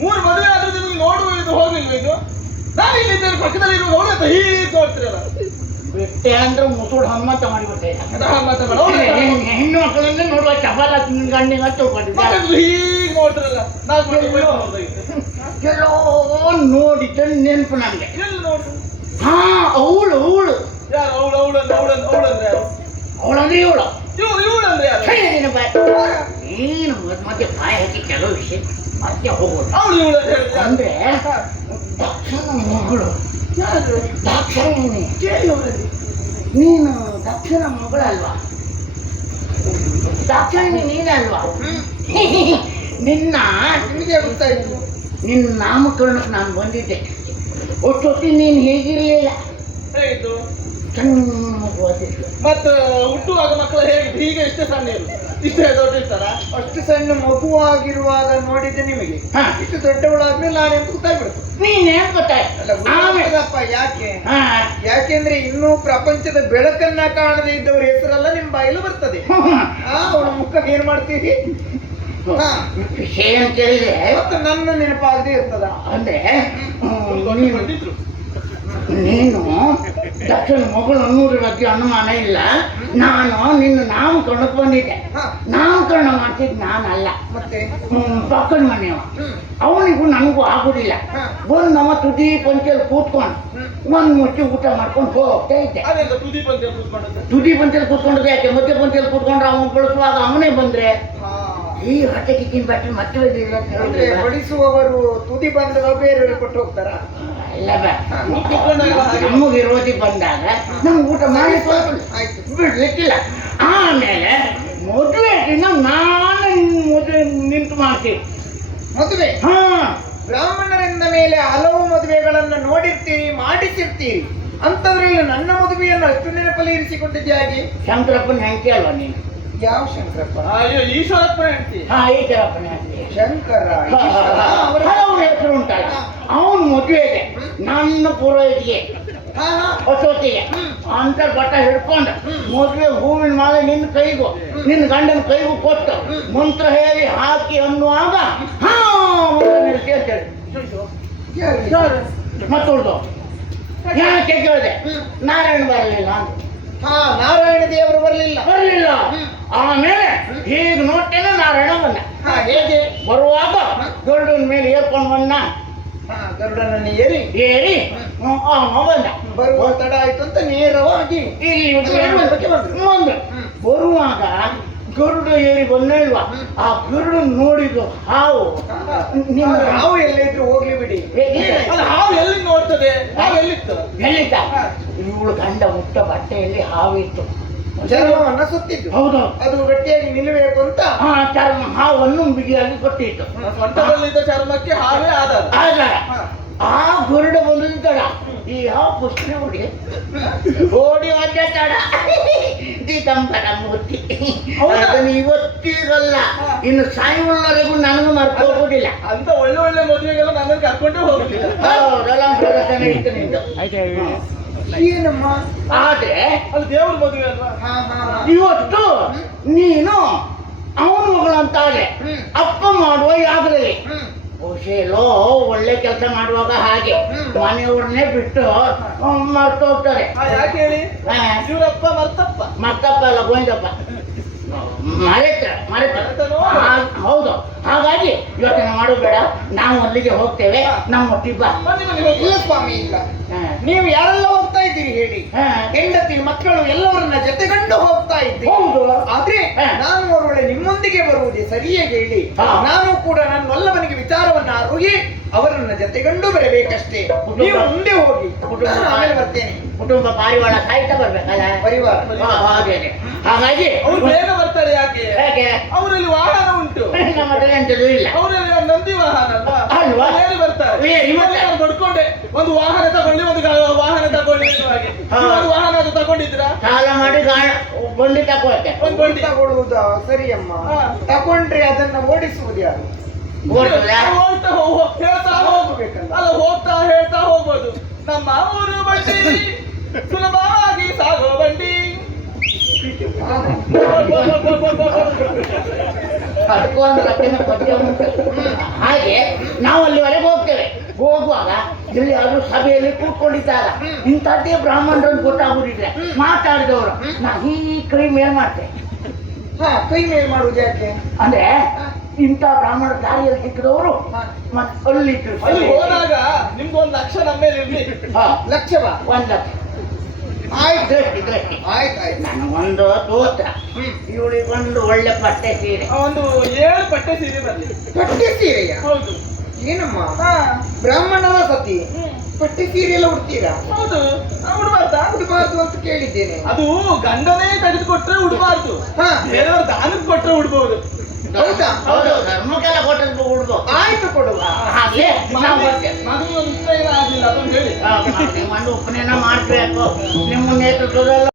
ಮೂರು ಮದುವೆ ಆದ್ರೂ ನಿಮಗೆ ನೋಡುವುದು ಹೋಗ್ಲಿಲ್ಲ ಇದು. ನಾನು ಇಲ್ಲಿದ್ದೇನೆ ಪಕ್ಕದಲ್ಲಿ ಇರುವ ನೋಡ ಹೀಗೆ ನೋಡ್ತಿರಲ್ಲ. ಬಿಟ್ಟೆ ಅಂದ್ರೆ ಮುಸುಡು ಹಮ್ಮತ್ತ ಮಾಡಿಬಿಟ್ಟೆ. ಹೆಣ್ಣು ಮಕ್ಕಳನ್ನ ನೋಡುವ ಚಪಲ ಗಂಡಿನ ತಿಳ್ಕೊಂಡಿದ್ದೆ. ಹೀಗೆ ನೋಡ್ತಿರಲ್ಲ. ಕೆಲೋ ನೋಡಿದ್ದ ನೆನಪು ನನಗೆ. ಎಲ್ಲಿ ನೋಡು? ಹಾ ಅವಳು ಅವಳು ಯಾರು ಅವಳು? ಅವಳಂದ್ರೆ ಯಾರು? ಅವಳಂದ್ರೆ ಇವಳು. ಇವಳಂದ್ರೆ ಯಾರು? ಏನು ಮತ್ತೆ ಬಾಯಿ ಹಾಕಿ ಕೆಲವು ವಿಷಯ ಮತ್ತೆ ಹೋಗೋದು. ಅವಳು ಇವಳು ಅಂತ ಹೇಳಿದ್ರೆ ಅಂದ್ರೆ ದಕ್ಷನ ಮಗಳು. ದಾಕ್ಷಾಯಿಣಿ ನೀನು ದಕ್ಷನ ಮಗಳಲ್ವಾ? ದಾಕ್ಷಾಯಿಣಿ ನೀನಲ್ವಾ? ನಿನ್ನ ನಿಮಗೆ ಗೊತ್ತಾಯ್ತು. ನಿನ್ನ ನಾಮಕರಣಕ್ಕೆ ನಾನು ಬಂದಿದ್ದೆ. ಒಟ್ಟೊತ್ತಿ ನೀನು ಹೇಗಿರಲಿಲ್ಲ. ಹೇಗಿತ್ತು? ಸಣ್ಣ ಮಗು ಅದಿತ್ತು. ಮತ್ತು ಹುಟ್ಟುವಾಗ ಮಕ್ಕಳು ಹೇಗೆ ಹೀಗೆ ಇಷ್ಟೇ ಸಣ್ಣ ಇರು ಇಷ್ಟೇ ದೊಡ್ಡ ಇರ್ತಾರ? ಅಷ್ಟು ಸಣ್ಣ ಮಗುವಾಗಿರುವಾಗ ನೋಡಿದ್ದೆ ನಿಮಗೆ. ಇಷ್ಟು ದೊಡ್ಡವಳಾದ್ಮೇಲೆ ನಾನೆಂತ ಗೊತ್ತಾಗ್ಬಿಡ್ತು. ನೀನೇನ್ ಗೊತ್ತಾಯ್ತು? ಗೊತ್ತಾಗಪ್ಪ. ಯಾಕೆ? ಯಾಕೆಂದ್ರೆ ಇನ್ನೂ ಪ್ರಪಂಚದ ಬೆಳಕನ್ನ ಕಾಣದೇ ಇದ್ದವ್ರ ಹೆಸರೆಲ್ಲ ನಿಮ್ ಬಾಯಿಲು ಬರ್ತದೆ. ಅವಳ ಮುಖಕ್ಕೆ ಏನ್ ಮಾಡ್ತೀವಿ? ವಿಷಯ ಅಂತ ಹೇಳಿದ್ರೆ ಮತ್ತೆ ನನ್ನ ನೆನಪಾಗದೆ ಇರ್ತದ. ಅಂದ್ರೆ ನೀನು ದಕ್ಷಿಣ ಮಗಳು ಅನ್ನೋದ್ರ ಬಗ್ಗೆ ಅನುಮಾನ ಇಲ್ಲ. ನಾನು ನಿನ್ನ ನಾಮಕರಣಕ್ಕೆ ಬಂದಿದ್ದೆ. ನಾಮಕರಣ ಮಾಡ್ತಿದ್ ನಾನಲ್ಲ, ಮತ್ತೆ ಪಕ್ಕದ ಮನೆಯವ. ಅವನಿಗೂ ನನಗೂ ಆಗುದಿಲ್ಲ. ಒಂದು ನಮ್ಮ ತುದಿ ಪಂಚಲ್ಲಿ ಕೂತ್ಕೊಂಡು ಒಂದ್ ಮುಚ್ಚಿ ಊಟ ಮಾಡ್ಕೊಂಡು ಹೋಗ್ತಾ ಇದ್ದೆ. ತುದಿ ಪಂಚಲ್ಲಿ ಕೂತ್ಕೊಂಡ್ರೆ ಯಾಕೆ? ಮಧ್ಯ ಪಂಚಲ್ಲಿ ಕೂತ್ಕೊಂಡ್ರೆ ಅವನು ಬಳಸುವಾಗ ಅವನೇ ಬಂದ್ರೆ ಈ ಹೊಟ್ಟೆ ಕಿಕ್ಕಿನ ಬಟ್ಟೆ ಮತ್ತೆ ಬಡಿಸುವವರು ತುದಿ ಬಂದಾಗ ಬೇರೆಯವ್ರಿಗೆ ಕೊಟ್ಟು ಹೋಗ್ತಾರ. ಇಲ್ಲ ನಮ್ಮ ವಿರೋಧಿ ಬಂದಾಗ ನಮ್ಗೆ ಊಟ ಮಾಡಿ ಬಿಡ್ಲಿಕ್ಕಿಲ್ಲ. ಆಮೇಲೆ ಮದುವೆ ದಿನ ನಾನು ಮದುವೆ ನಿಂತು ಮಾಡ್ತೀವಿ. ಮದುವೆ? ಹಾ, ಬ್ರಾಹ್ಮಣರಿಂದ ಮೇಲೆ ಹಲವು ಮದುವೆಗಳನ್ನ ನೋಡಿರ್ತೀರಿ, ಮಾಡಿಸಿರ್ತೀರಿ. ಅಂತದ್ರಲ್ಲಿ ನನ್ನ ಮದುವೆಯನ್ನು ಅಷ್ಟು ನೆನಪಲ್ಲಿ ಇರಿಸಿಕೊಂಡಿದ್ದೆ. ಹಾಗೆ ಶಂಕರಪ್ಪನ ಹೆಂಡತಿ ಅಲ್ವಾ ನೀನು? ಯಾವ ಶಂಕರಪ್ಪ? ಈಶ್ವರಪ್ಪನ ಹೆಂಡತಿ. ಹಾ, ಈಶ್ವರಪ್ಪನ ಹೆಂಡತಿ. ಶಂಕರ ಹಲವು ಹೆಸರು ಉಂಟಲ್ಲ. ಅವನ ಮದುವೆಗೆ ನನ್ನ ಪುರೋಹಿತಿಗೆ ಹಾ ಹಾ ಹೊಸೊತ್ತಿಗೆ ಅಂತ ಬಟ್ಟ ಹಿಡ್ಕೊಂಡು ಮದುವೆ ಹೂವಿನ ಮಾಲೆ ನಿನ್ನ ಕೈಗೂ ನಿನ್ನ ಗಂಡನ ಕೈಗೂ ಕೊಟ್ಟು ಮಂತ್ರ ಹೇಳಿ ಹಾಕಿ ಅನ್ನುವಾಗ ಹಾ ಕೇಳ್ತೇವೆ ಮತ್ತುಳ್ದು ಯಾಕೆ ಕೇಳಿದೆ ನಾರಾಯಣ ಬರಲಿಲ್ಲ ಅಂತ ಹಾ ನಾರಾಯಣ ದೇವರು ಬರಲಿಲ್ಲ ಬರಲಿಲ್ಲ ಆಮೇಲೆ ಈಗ ನೋಡ್ತೇನೆ ನಾರಾಯಣ ಬಂದ ಹಾ ಹೇಗೆ ಬರುವಾಗ ಗರುಡನ ಮೇಲೆ ಏರ್ಕೊಂಡು ಬಂದ ಹಾ ಗರುಡನನ್ನು ಏರಿ ಏರಿ ಅವ ಬಂದ ಬರುವ ತಡ ಆಯ್ತು ಅಂತ ನೇರವಾಗಿ ಇಲ್ಲಿ ಬಂದ್ರು. ಬಂದು ಬರುವಾಗ ಗರುಡ ಏರಿ ಬಂದ ಇಲ್ವಾ ಆ ಗರುಡ ನೋಡಿದ್ದು ಹಾವು ನಿಮ್ಮ ನಾವು ಎಲ್ಲಿದ್ರು ಹೋಗ್ಲಿ ಬಿಡಿ ಅಲ್ಲ ಹಾವು ಎಲ್ಲಿ ನೋಡ್ತದೆ ಹಾವು ಎಲ್ಲಿತ್ತು ಎಲ್ಲಿದ್ದ ಇವಳು ಗಂಡ ಮುಟ್ಟ ಬಟ್ಟೆಯಲ್ಲಿ ಹಾವಿತ್ತು ಚರ್ಮವನ್ನ ಸುತ್ತಿದ್ದು ಹೌದು ಅದು ಗಟ್ಟಿಯಾಗಿ ನಿಲ್ಲಬೇಕು ಅಂತ ಆ ಚರ್ಮ ಹಾವನ್ನು ಬಿಗಿಯಾಗಿ ಕೊಟ್ಟಿತ್ತು ಸೊಂಟದಲ್ಲಿದ್ದ ಚರ್ಮಕ್ಕೆ ಹಾವೇ ಆಧಾರ ಆಗ ಆ ಗರುಡ ಬಂದಿದ್ದಾಳ ಈ ಹಾವು ಪುಷ್ಟಿ ಓಡಿ ಓಡಿ ಒಂದೇ ತಡ ದಿಗಂಬರ ಮೂರ್ತಿ ಅದನ್ನು ಇವತ್ತಿಗಲ್ಲ ಇನ್ನು ಸಾಯುವವರೆಗೂ ನನಗೂ ಮರ್ತೋಗುದಿಲ್ಲ ಅಂತ ಒಳ್ಳೆ ಒಳ್ಳೆ ಮದುವೆಗೆಲ್ಲ ನನ್ನನ್ನು ಕರ್ಕೊಂಡೇ ಹೋಗ್ಲಿಲ್ಲ ಹೌದಲ್ಲ ಪ್ರದರ್ಶನ ಇತ್ತು ನಿಂದು ಏನಮ್ಮ ಆದ್ರೆ ಅದು ದೇವ್ರ ಮದುವೆ ಅಲ್ವಾ ಹಾ ಹಾ ಹಾ. ಇವತ್ತು ನೀನು ಅವನ ಮಗಳಂತಾದ್ರೆ ಅಪ್ಪ ಮಾಡುವ ಯಾಗದಲ್ಲಿ ಹುಷೇಲೋ ಒಳ್ಳೆ ಕೆಲಸ ಮಾಡುವಾಗ ಹಾಗೆ ಮನೆಯವ್ರನ್ನೇ ಬಿಟ್ಟು ಮರ್ತೋಗ್ತಾರೆ ಯಾಕೆ ಹೇಳಿ ಇವರಪ್ಪ ಮರ್ತಪ್ಪ ಮತ್ತಪ್ಪ ಅಲ್ಲ ಗೋವಿಂದಪ್ಪ ಮರೆತ ಹೌದು ಹಾಗಾಗಿ ಯೋಚನೆ ಮಾಡೋದು ಬೇಡ ನಾವು ಅಲ್ಲಿಗೆ ಹೋಗ್ತೇವೆ ನಮ್ಮ ಒಟ್ಟಿಗೆ ಬಾ ಬನ್ನಿ ಬನ್ನಿ ಹೋಗಿ ಇಲ್ಲ ಸ್ವಾಮಿ ಇಲ್ಲ ನೀವು ಯಾರೆಲ್ಲ ಹೋಗ್ತಾ ಇದ್ದೀರಿ ಹೇಳಿ ಹೆಂಡತಿ ಮಕ್ಕಳು ಎಲ್ಲವರನ್ನ ಜೊತೆಗಂಡು ಹೋಗ್ತಾ ಇದ್ದೀರಿ ಹೌದು ಆದ್ರೆ ನಾನು ಅವರೊಳೆ ನಿಮ್ಮೊಂದಿಗೆ ಬರುವುದೇ ಸರಿಯೇ ಹೇಳಿ ನಾನು ಕೂಡ ನನ್ನ ವಲ್ಲಭನಿಗೆ ವಿಚಾರವನ್ನ ಅರುಗಿ ಅವರನ್ನ ಜೊತೆಗಂಡು ಬರಬೇಕಷ್ಟೇ ನೀವು ಮುಂದೆ ಹೋಗಿ ನಾನು ಆಮೇಲೆ ಬರ್ತೇನೆ ಕುಟುಂಬ ಪಾರಿವಾಳ ಸಾಯ್ತಾ ಬರ್ಬೇಕಲ್ಲ ಪರಿವಾರ ಹಾಗೇನೆ ಹಾಗಾಗಿ ಅವ್ರು ಬೇಗ ಬರ್ತಾರೆ ಯಾಕೆ ಹೇಗೆ ಅವರಲ್ಲಿ ವಾಹನ ಉಂಟು ನಮ್ಮ ಎಂತದೂ ಇಲ್ಲ ಅವರಲ್ಲಿ ನಂದಿ ವಾಹನ ಅಲ್ವಾ? ಹೇಳಿ ಬರ್ತಾರೆ ಏ, ಇವತ್ತೇ? ನಾನು ಬಡ್ಕೊಂಡೆ ಒಂದು ವಾಹನ ತಗೊಳ್ಳಿ ಒಂದು ವಾಹನ ತಗೊಳ್ಳಿ ಎನ್ನುವ ಹಾಗೆ ನೀವು ಒಂದು ವಾಹನ ಅದು ತಗೊಂಡಿದ್ರಾ ಸಾಲ ಮಾಡಿ ಬಂಡಿ ತಗೊಳ್ತೆ ಒಂದು ಬಂಡಿ ತಗೊಳ್ಳುವುದಾ ಸರಿಯಮ್ಮ ತಗೊಂಡ್ರೆ ಅದನ್ನ ಓಡಿಸುವುದು ಯಾರು ಹೋಗ್ತಾ ಹೇಳ್ತಾ ಹೋಗ್ಬೇಕಲ್ಲ ಅಲ್ಲ ಹೋಗ್ತಾ ಹೇಳ್ತಾ ಹೋಗ್ಬೋದು ನಮ್ಮ ಊರು ಬಂಡಿ ಸುಲಭವಾಗಿ ಸಾಗೋ ಬಂಡಿ ಅದಕ್ಕೂ ಒಂದು ಕಥೆನ ಪದ್ಯ ಉಂಟು. ಹಾಗೆ ನಾವು ಅಲ್ಲಿವರೆಗೆ ಹೋಗ್ತೇವೆ ಹೋಗುವಾಗ ಇಲ್ಲಿ ಯಾರು ಸಭೆಯಲ್ಲಿ ಕೂತ್ಕೊಂಡಿದ್ದಾಗ ಇಂಥದ್ದೇ ಬ್ರಾಹ್ಮಣರನ್ನು ಗೊತ್ತಾಗುದಿದ್ರೆ ಮಾತಾಡಿದವರು ನಾ ಈ ಕೈ ಮೇಲ್ ಮಾಡ್ತೇನೆ ಹಾ ಕೈ ಮೇಲೆ ಮಾಡುವುದು ಯಾಕೆ ಅಂದ್ರೆ ಇಂಥ ಬ್ರಾಹ್ಮಣ ದಾರಿಯಲ್ಲಿ ಸಿಕ್ಕಿದವರು ಮತ್ತೆ ಅಲ್ಲಿದ್ರು ಅಲ್ಲಿ ಹೋದಾಗ ನಿಮ್ದು ಒಂದು ಲಕ್ಷ ನಮ್ಮ ಮೇಲೆ ಇರ್ಲಿ ಲಕ್ಷವಾ 1 ಲಕ್ಷ ಆಯ್ತು ದೃಷ್ಟಿ ದೃಷ್ಟಿ ಆಯ್ತಾಯ್ತು ನನಗೊಂದು ತೋತ್ರ ಇವಳಿಗೊಂದು ಒಳ್ಳೆ ಬಟ್ಟೆ ಸೀರೆ ಒಂದು 7 ಪಟ್ಟೆ ಸೀರೆ ಬರ್ಲಿ ಪಟ್ಟೆ ಸೀರೆಯ ಹೌದು ಏನಮ್ಮ ಬ್ರಾಹ್ಮಣರ ಸತಿ ಪಟ್ಟೆ ಸೀರೆ ಎಲ್ಲ ಉಡ್ತೀರಾ ಹೌದು ಉಡ್ಬಾರ್ದಾ ಉಡಬಾರ್ದು ಅಂತ ಕೇಳಿದ್ದೇನೆ ಅದು ಗಂಡನೇ ತೆಗೆದುಕೊಟ್ರೆ ಉಡ್ಬಾರ್ದು ಹಾ ಬೇರೆಯವ್ರ ದಾನಕ್ಕೆ ಕೊಟ್ರೆ ಉಡ್ಬಹುದು ಹೌದಾ ಹೌದು ಧರ್ಮಕ್ಕೆಲ್ಲ ಕೊಟ್ಟದ್ದು ಉಡ್ದು ಆಯ್ತು ಕೊಡುವ ಹಾಗೆ ನಾವು ಬರ್ತೇವೆ ಮದುವೆ ಒಂದು ಆಗಲಿಲ್ಲ ಅದನ್ನು ಹೇಳಿ ನಿಮ್ಮ ಉಪನಯನ ಮಾಡ್ಬೇಕು ನಿಮ್ಮ ನೇತೃತ್ವದಲ್ಲಿ